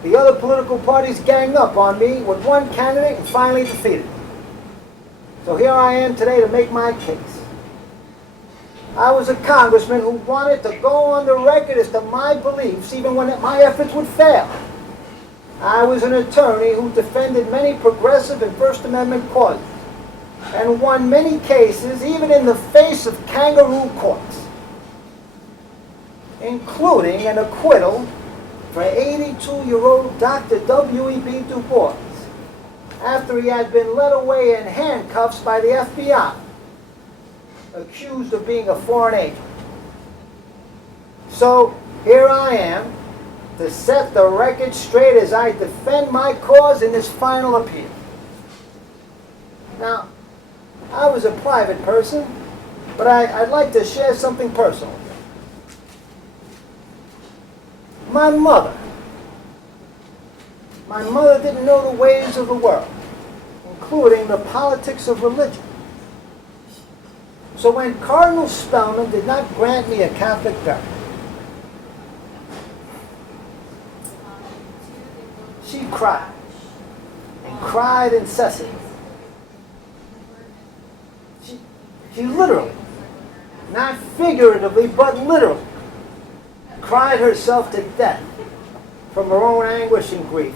the other political parties ganged up on me with one candidate and finally defeated me. So here I am today to make my case. I was a congressman who wanted to go on the record as to my beliefs even when my efforts would fail. I was an attorney who defended many progressive and First Amendment causes and won many cases even in the face of kangaroo courts, including an acquittal for 82-year-old Dr. W.E.B. Du Bois after he had been led away in handcuffs by the FBI, accused of being a foreign agent. So here I am to set the record straight as I defend my cause in this final appeal. Now, I was a private person, but I'd like to share something personal. My mother didn't know the ways of the world, including the politics of religion. So when Cardinal Spellman did not grant me a Catholic burial, she cried, and cried incessantly. She literally, not figuratively, but literally, cried herself to death from her own anguish and grief.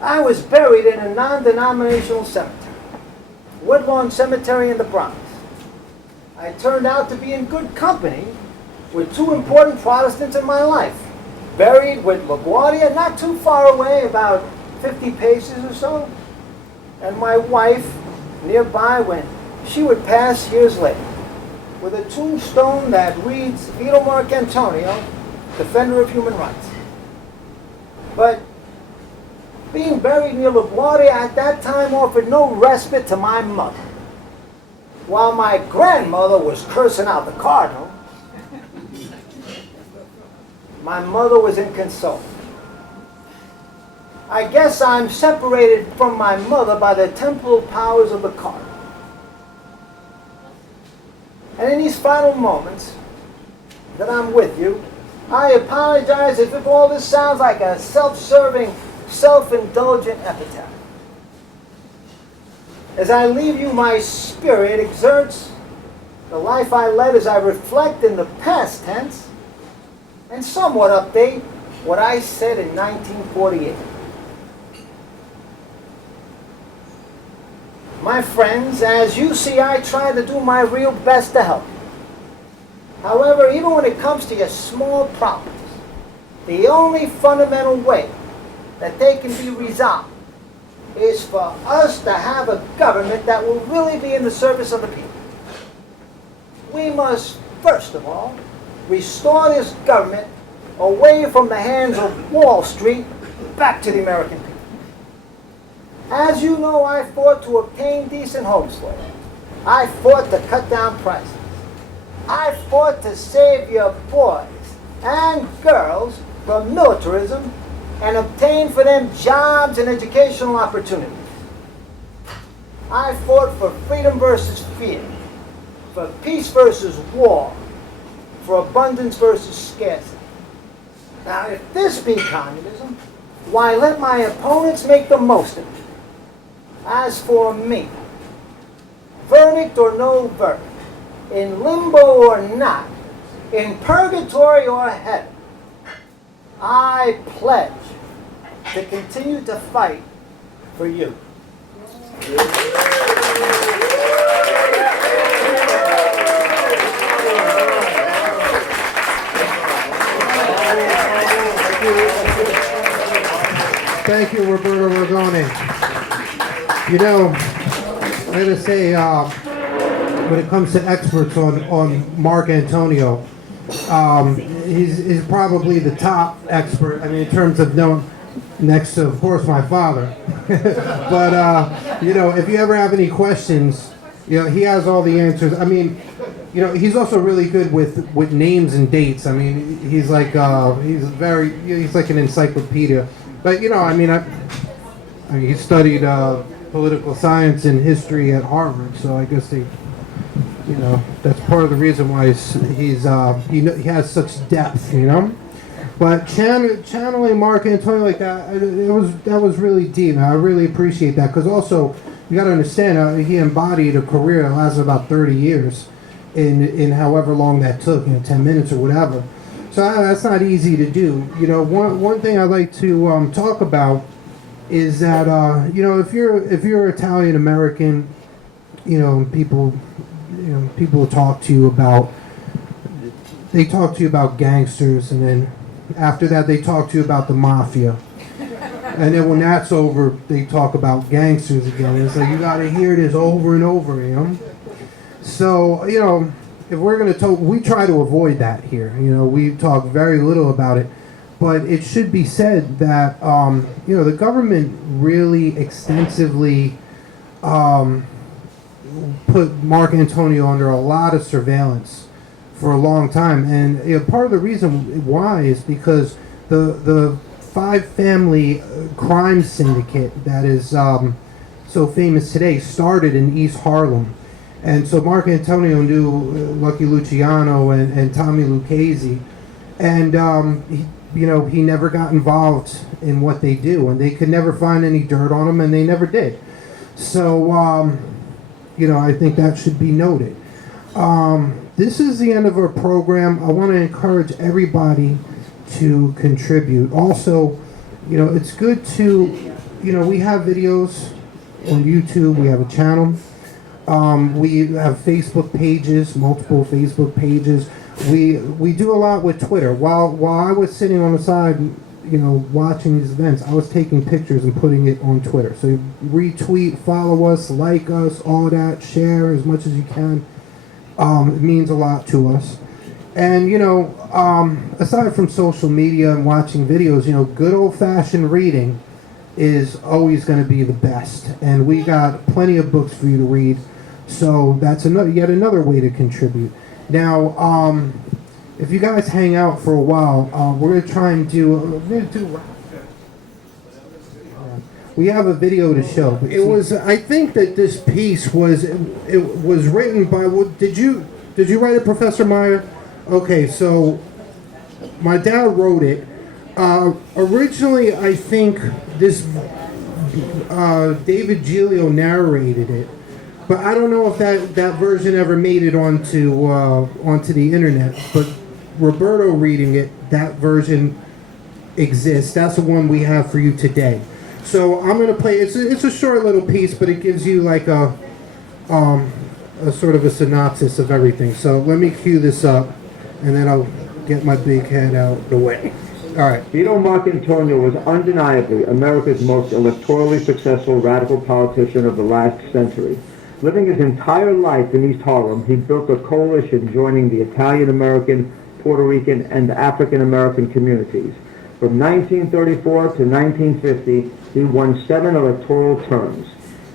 I was buried in a non-denominational cemetery, Woodlawn Cemetery in the Bronx. I turned out to be in good company with two important Protestants in my life, buried with LaGuardia, not too far away, about 50 paces or so, and my wife nearby when she would pass years later, with a tombstone that reads Vito Marcantonio, Defender of Human Rights. But being buried near LaGuardia at that time offered no respite to my mother. While my grandmother was cursing out the cardinal, my mother was inconsolable. I guess I'm separated from my mother by the temporal powers of the cardinal. And in these final moments that I'm with you, I apologize if all this sounds like a self-serving, self-indulgent epitaph. As I leave you, my spirit exerts the life I led as I reflect in the past tense and somewhat update what I said in 1948. My friends, as you see, I try to do my real best to help you. However, even when it comes to your small problems, the only fundamental way that they can be resolved is for us to have a government that will really be in the service of the people. We must, first of all, restore this government away from the hands of Wall Street back to the American people. As you know, I fought to obtain decent homes for you. I fought to cut down prices. I fought to save your boys and girls from militarism and obtain for them jobs and educational opportunities. I fought for freedom versus fear, for peace versus war, for abundance versus scarcity. Now, if this be communism, why let my opponents make the most of it? As for me, verdict or no verdict, in limbo or not, in purgatory or heaven, I pledge to continue to fight for you. Thank you, Roberto Ragone. You know, I'm going to say, when it comes to experts on Marc Antonio, he's probably the top expert. I mean, in terms of knowing, next to, of course, my father. But, you know, if you ever have any questions, you know, he has all the answers. I mean, you know, he's also really good with names and dates. I mean, he's like he's like an encyclopedia. But you know, I mean, he studied political science and history at Harvard, so I guess you know, that's part of the reason why he has such depth, you know. But channeling Marcantonio like that, that was really deep. I really appreciate that, because also you got to understand he embodied a career that lasted about 30 years, in however long that took, you know, 10 minutes or whatever. So that's not easy to do. You know, one thing I'd like to talk about is that you know, if you're Italian American, you know, people talk to you about gangsters, and then after that they talk to you about the mafia, and then when that's over they talk about gangsters again. It's like you got to hear this over and over, you know. So you know, if we're going to talk, we try to avoid that here. You know, we talk very little about it. But it should be said that, you know, the government really extensively put Marcantonio under a lot of surveillance for a long time. And you know, part of the reason why is because the five-family crime syndicate that is so famous today started in East Harlem. And so Marcantonio knew Lucky Luciano and Tommy Lucchese. And you know, he never got involved in what they do, and they could never find any dirt on him, and they never did. So, you know, I think that should be noted. This is the end of our program. I want to encourage everybody to contribute. Also, you know, it's good to, you know, we have videos on YouTube. We have a channel. We have Facebook pages, multiple Facebook pages. We do a lot with Twitter. While I was sitting on the side, you know, watching these events, I was taking pictures and putting it on Twitter. So retweet, follow us, like us, all that, share as much as you can. It means a lot to us. And, you know, aside from social media and watching videos, you know, good old-fashioned reading is always going to be the best. And we got plenty of books for you to read. So that's yet another way to contribute. Now, if you guys hang out for a while, we're going to try and do. We have a video to show. It was. I think that this piece was. It was written by. Did you write it, Professor Meyer? Okay, so my dad wrote it. Originally, I think this David Giglio narrated it. But I don't know if that version ever made it onto the internet. But Roberto reading it, that version exists. That's the one we have for you today. So I'm going to play. It's a short little piece, but it gives you like a sort of a synopsis of everything. So let me cue this up, and then I'll get my big head out the way. All right. Vito Marcantonio was undeniably America's most electorally successful radical politician of the last century. Living his entire life in East Harlem, he built a coalition joining the Italian-American, Puerto Rican, and African-American communities. From 1934 to 1950, he won 7 electoral terms.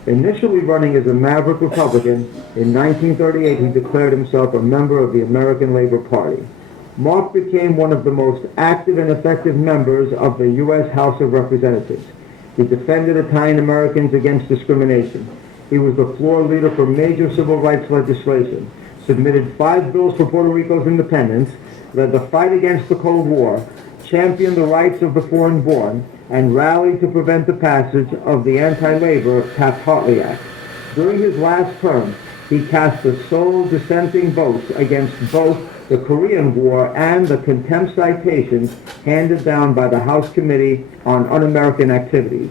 Initially running as a maverick Republican, in 1938 he declared himself a member of the American Labor Party. Marc became one of the most active and effective members of the U.S. House of Representatives. He defended Italian Americans against discrimination. He was the floor leader for major civil rights legislation, submitted 5 bills for Puerto Rico's independence, led the fight against the Cold War, championed the rights of the foreign-born, and rallied to prevent the passage of the anti-labor Taft-Hartley Act. During his last term, he cast the sole dissenting votes against both the Korean War and the contempt citations handed down by the House Committee on Un-American Activities.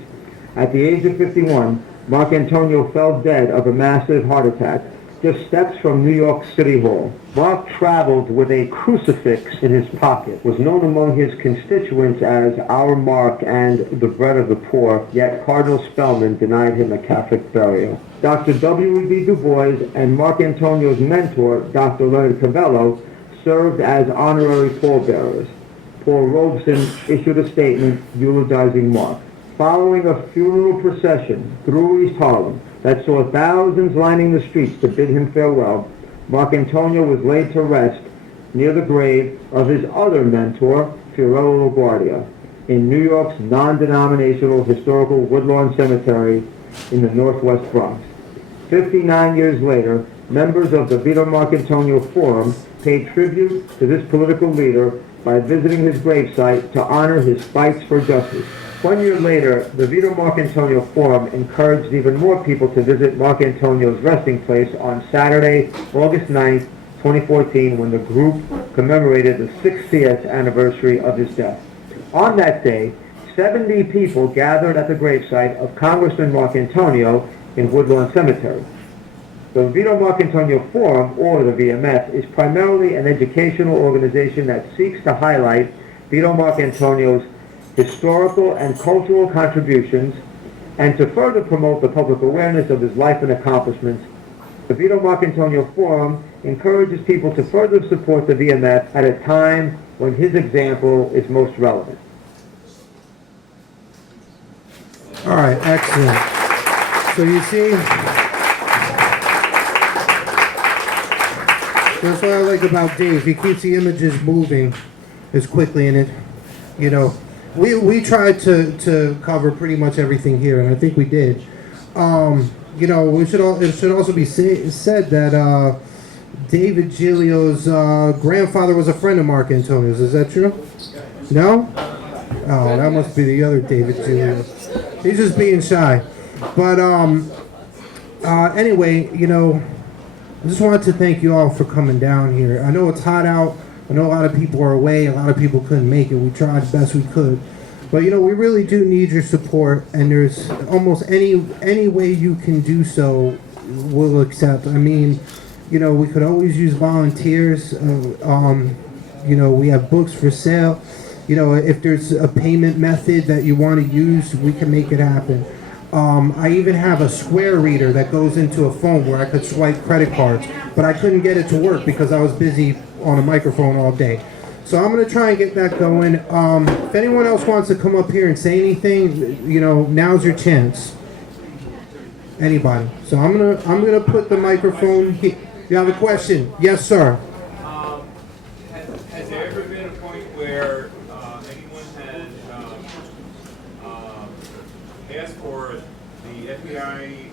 At the age of 51, Marcantonio fell dead of a massive heart attack, just steps from New York City Hall. Marc traveled with a crucifix in his pocket, was known among his constituents as our Marc and the bread of the poor, yet Cardinal Spellman denied him a Catholic burial. Dr. W.E.B. Du Bois and Marcantonio's mentor, Dr. Leonard Cavello, served as honorary pallbearers. Paul Robeson issued a statement eulogizing Marc. Following a funeral procession through East Harlem that saw thousands lining the streets to bid him farewell, Marcantonio was laid to rest near the grave of his other mentor, Fiorello LaGuardia, in New York's non-denominational historical Woodlawn Cemetery in the Northwest Bronx. 59 years later, members of the Vito Marcantonio Forum paid tribute to this political leader by visiting his gravesite to honor his fights for justice. 1 year later, the Vito Marcantonio Forum encouraged even more people to visit Marcantonio's resting place on Saturday, August 9th, 2014, when the group commemorated the 60th anniversary of his death. On that day, 70 people gathered at the gravesite of Congressman Marcantonio in Woodlawn Cemetery. The Vito Marcantonio Forum, or the VMF, is primarily an educational organization that seeks to highlight Vito Marcantonio's historical and cultural contributions and to further promote the public awareness of his life and accomplishments. The Vito Marcantonio Forum encourages people to further support the VMF at a time when his example is most relevant. All right, excellent. So you see, that's what I like about Dave. He keeps the images moving as quickly, and we tried to cover pretty much everything here, and I think we did. It should also be said that David Giglio's grandfather was a friend of Marcantonio's. Is that true? No? Oh, that must be the other David Giglio. He's just being shy. But anyway, I just wanted to thank you all for coming down here. I know it's hot out. I know a lot of people are away. A lot of people couldn't make it. We tried the best we could. But, we really do need your support, and there's almost any way you can do so we'll accept. I mean, we could always use volunteers. We have books for sale. If there's a payment method that you want to use, we can make it happen. I even have a Square reader that goes into a phone where I could swipe credit cards, but I couldn't get it to work because I was busy on a microphone all day. So I'm going to try and get that going. If anyone else wants to come up here and say anything, now's your chance. Anybody. So I'm gonna put the microphone here. You have a question? Yes, sir. Has there ever been a point where anyone has asked for the FBI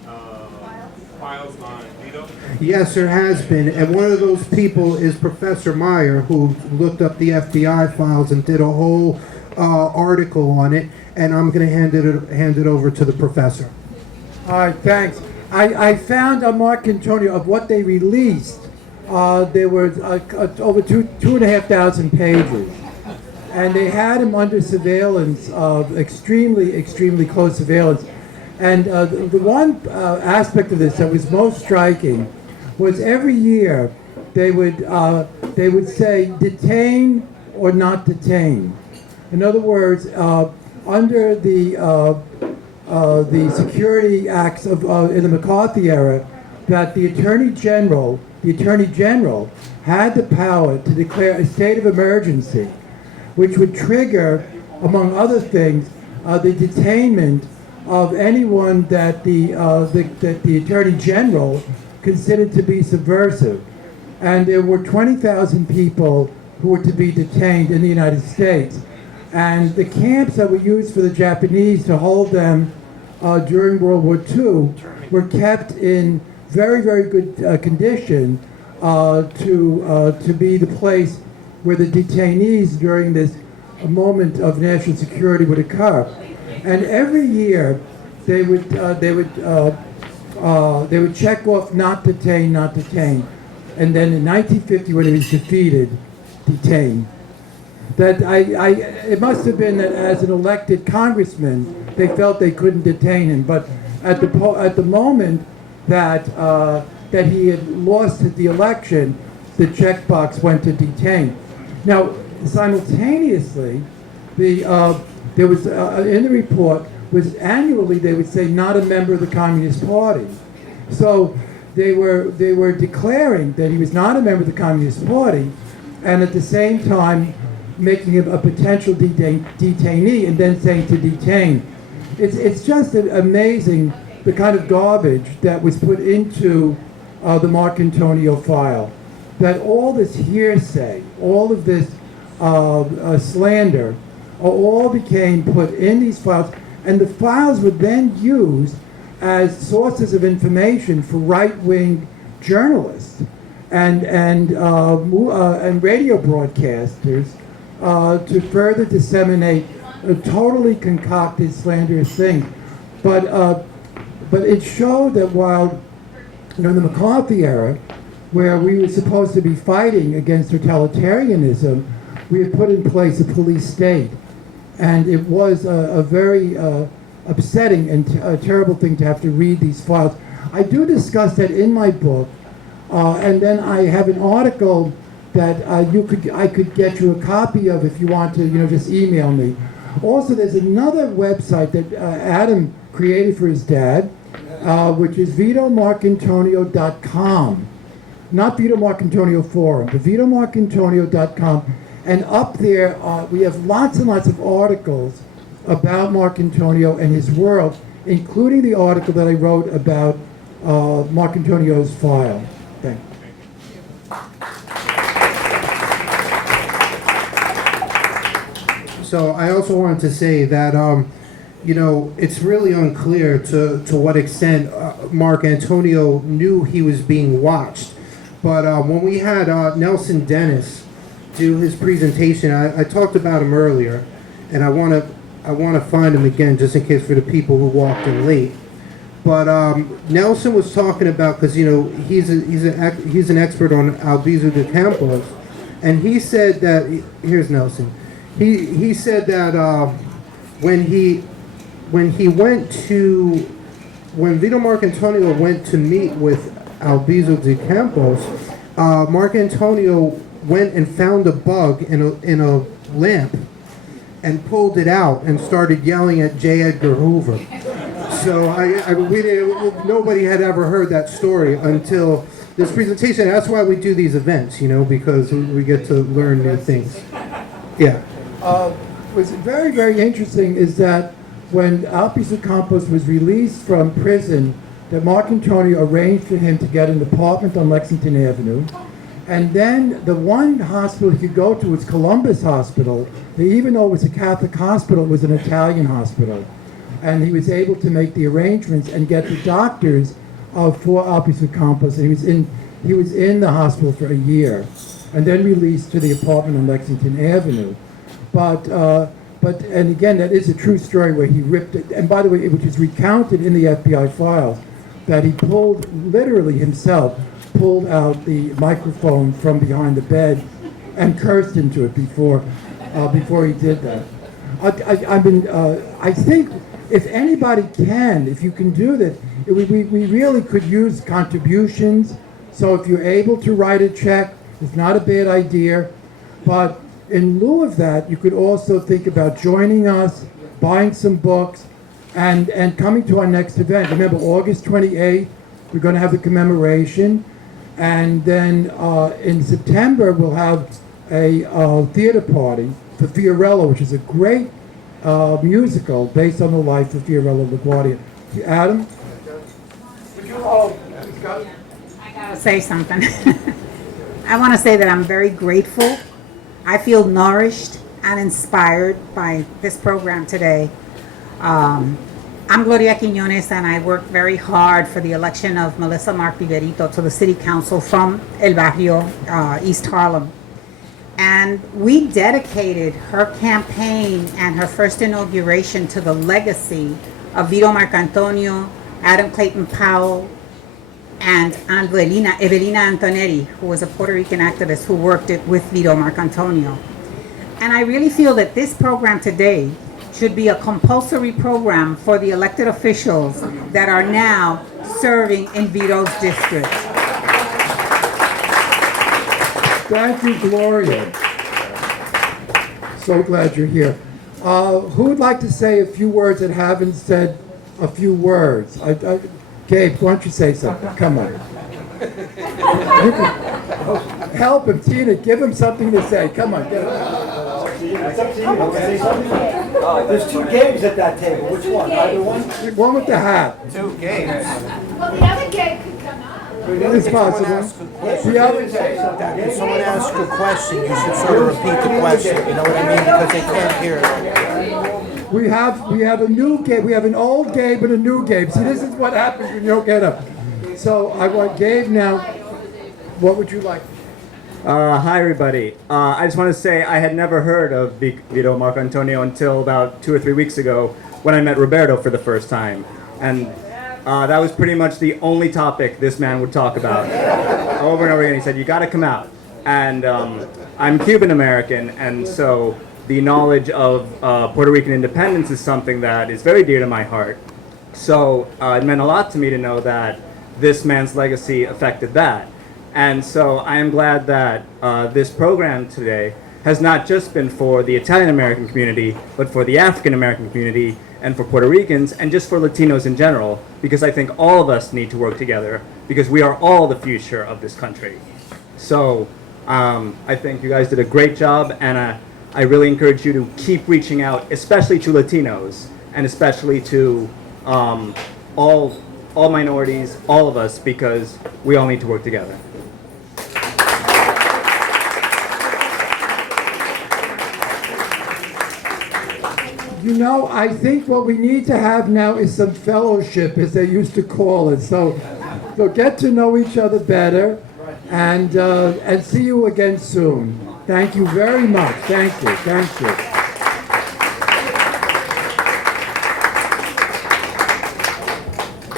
files on Vito? Yes, there has been, and one of those people is Professor Meyer, who looked up the FBI files and did a whole article on it. And I'm going to hand it over to the professor. All right, thanks. I found a Marcantonio of what they released. There were over 2,500 pages. And they had him under surveillance, extremely close surveillance. And the one aspect of this that was most striking was every year they would say detain or not detain. In other words, under the Security Acts of in the McCarthy era, that the Attorney General had the power to declare a state of emergency, which would trigger, among other things, the detainment of anyone that the Attorney General considered to be subversive. And there were 20,000 people who were to be detained in the United States. And the camps that were used for the Japanese to hold them during World War II were kept in very, very good condition to be the place where the detainees during this moment of national security would occur. And every year they would check off not detain, not detain. And then in 1950, when he was defeated, detain. That it must have been that as an elected congressman, they felt they couldn't detain him. But at the moment that he had lost the election, the checkbox went to detain. Now, simultaneously, there was in the report was annually they would say not a member of the Communist Party. So they were declaring that he was not a member of the Communist Party, and at the same time making him a potential detainee, and then saying to detain. It's just amazing the kind of garbage that was put into the Marcantonio file, that all this hearsay, all of this slander, all became put in these files, and the files were then used as sources of information for right-wing journalists and radio broadcasters to further disseminate totally concocted, slanderous things. But it showed that while, in the McCarthy era, where we were supposed to be fighting against totalitarianism, we had put in place a police state. And it was a very upsetting and terrible thing to have to read these files. I do discuss that in my book, and then I have an article that I could get you a copy of if you want to, just email me. Also, there's another website that Adam created for his dad, which is VitoMarcantonio.com. Not Vito Marcantonio Forum, but VitoMarcantonio.com. And up there, we have lots and lots of articles about Marcantonio and his world, including the article that I wrote about Marcantonio's file. Thank you. So I also wanted to say that, it's really unclear to what extent Marcantonio knew he was being watched. But when we had Nelson Dennis do his presentation, I talked about him earlier, and I want to find him again just in case for the people who walked in late. But Nelson was talking about, because he's an expert on Albizu de Campos, and he said that here's Nelson. He said that when Vito Marcantonio went to meet with Albizu de Campos, Marcantonio went and found a bug in a lamp and pulled it out and started yelling at J. Edgar Hoover. So nobody had ever heard that story until this presentation. That's why we do these events, because we get to learn new things. Yeah. What's very, very interesting is that when Albizu Campos was released from prison, that Marcantonio arranged for him to get an apartment on Lexington Avenue. And then the one hospital he could go to was Columbus Hospital. Even though it was a Catholic hospital, it was an Italian hospital. And he was able to make the arrangements and get the doctors for Albizu Campos. And he was in the hospital for a year, and then released to the apartment on Lexington Avenue. But and again, that is a true story where he ripped it. And by the way, which is recounted in the FBI files, that he literally himself pulled out the microphone from behind the bed and cursed into it before he did that. I think if anybody if you can do that, we really could use contributions. So if you're able to write a check, it's not a bad idea. But in lieu of that, you could also think about joining us, buying some books, and coming to our next event. Remember, August 28th, we're going to have the commemoration. And then in September, we'll have a theater party for Fiorello, which is a great musical based on the life of Fiorello LaGuardia. Adam? Would you all discuss? I gotta say something. I want to say that I'm very grateful. I feel nourished and inspired by this program today. I'm Gloria Quiñones, and I worked very hard for the election of Melissa Marc Viverito to the City Council from El Barrio, East Harlem. And we dedicated her campaign and her first inauguration to the legacy of Vito Marcantonio, Adam Clayton Powell, and Evelina Antonetti, who was a Puerto Rican activist who worked with Vito Marcantonio. And I really feel that this program today should be a compulsory program for the elected officials that are now serving in Vito's district. Thank you, Gloria. So glad you're here. Who would like to say a few words that haven't said a few words? Gabe, why don't you say something? Come on. Help him, Tina. Give him something to say. Come on. It's up to you. Want to say something? There's two Gabes at that table. Which one? Either one? One with the hat. Two games. Well, the other Gabe could come up. It's possible. The other, If someone asks a question, you should sort of repeat the question, you know what I mean? Because they can't hear it. we have a new Gabe. We have an old Gabe and a new Gabe. See, this is what happens when you don't get up. So I want Gabe now. What would you like? Hi everybody. I just want to say I had never heard of Vito Marcantonio until about 2 or 3 weeks ago when I met Roberto for the first time. And that was pretty much the only topic this man would talk about. Over and over again, he said, you got to come out. And I'm Cuban American, and so the knowledge of Puerto Rican independence is something that is very dear to my heart. So it meant a lot to me to know that this man's legacy affected that. And so I am glad that this program today has not just been for the Italian American community, but for the African American community and for Puerto Ricans and just for Latinos in general, because I think all of us need to work together because we are all the future of this country. So I think you guys did a great job, and I really encourage you to keep reaching out, especially to Latinos and especially to all minorities, all of us, because we all need to work together. You know, I think what we need to have now is some fellowship, as they used to call it. So get to know each other better, and see you again soon. Thank you very much. Thank you. Thank you.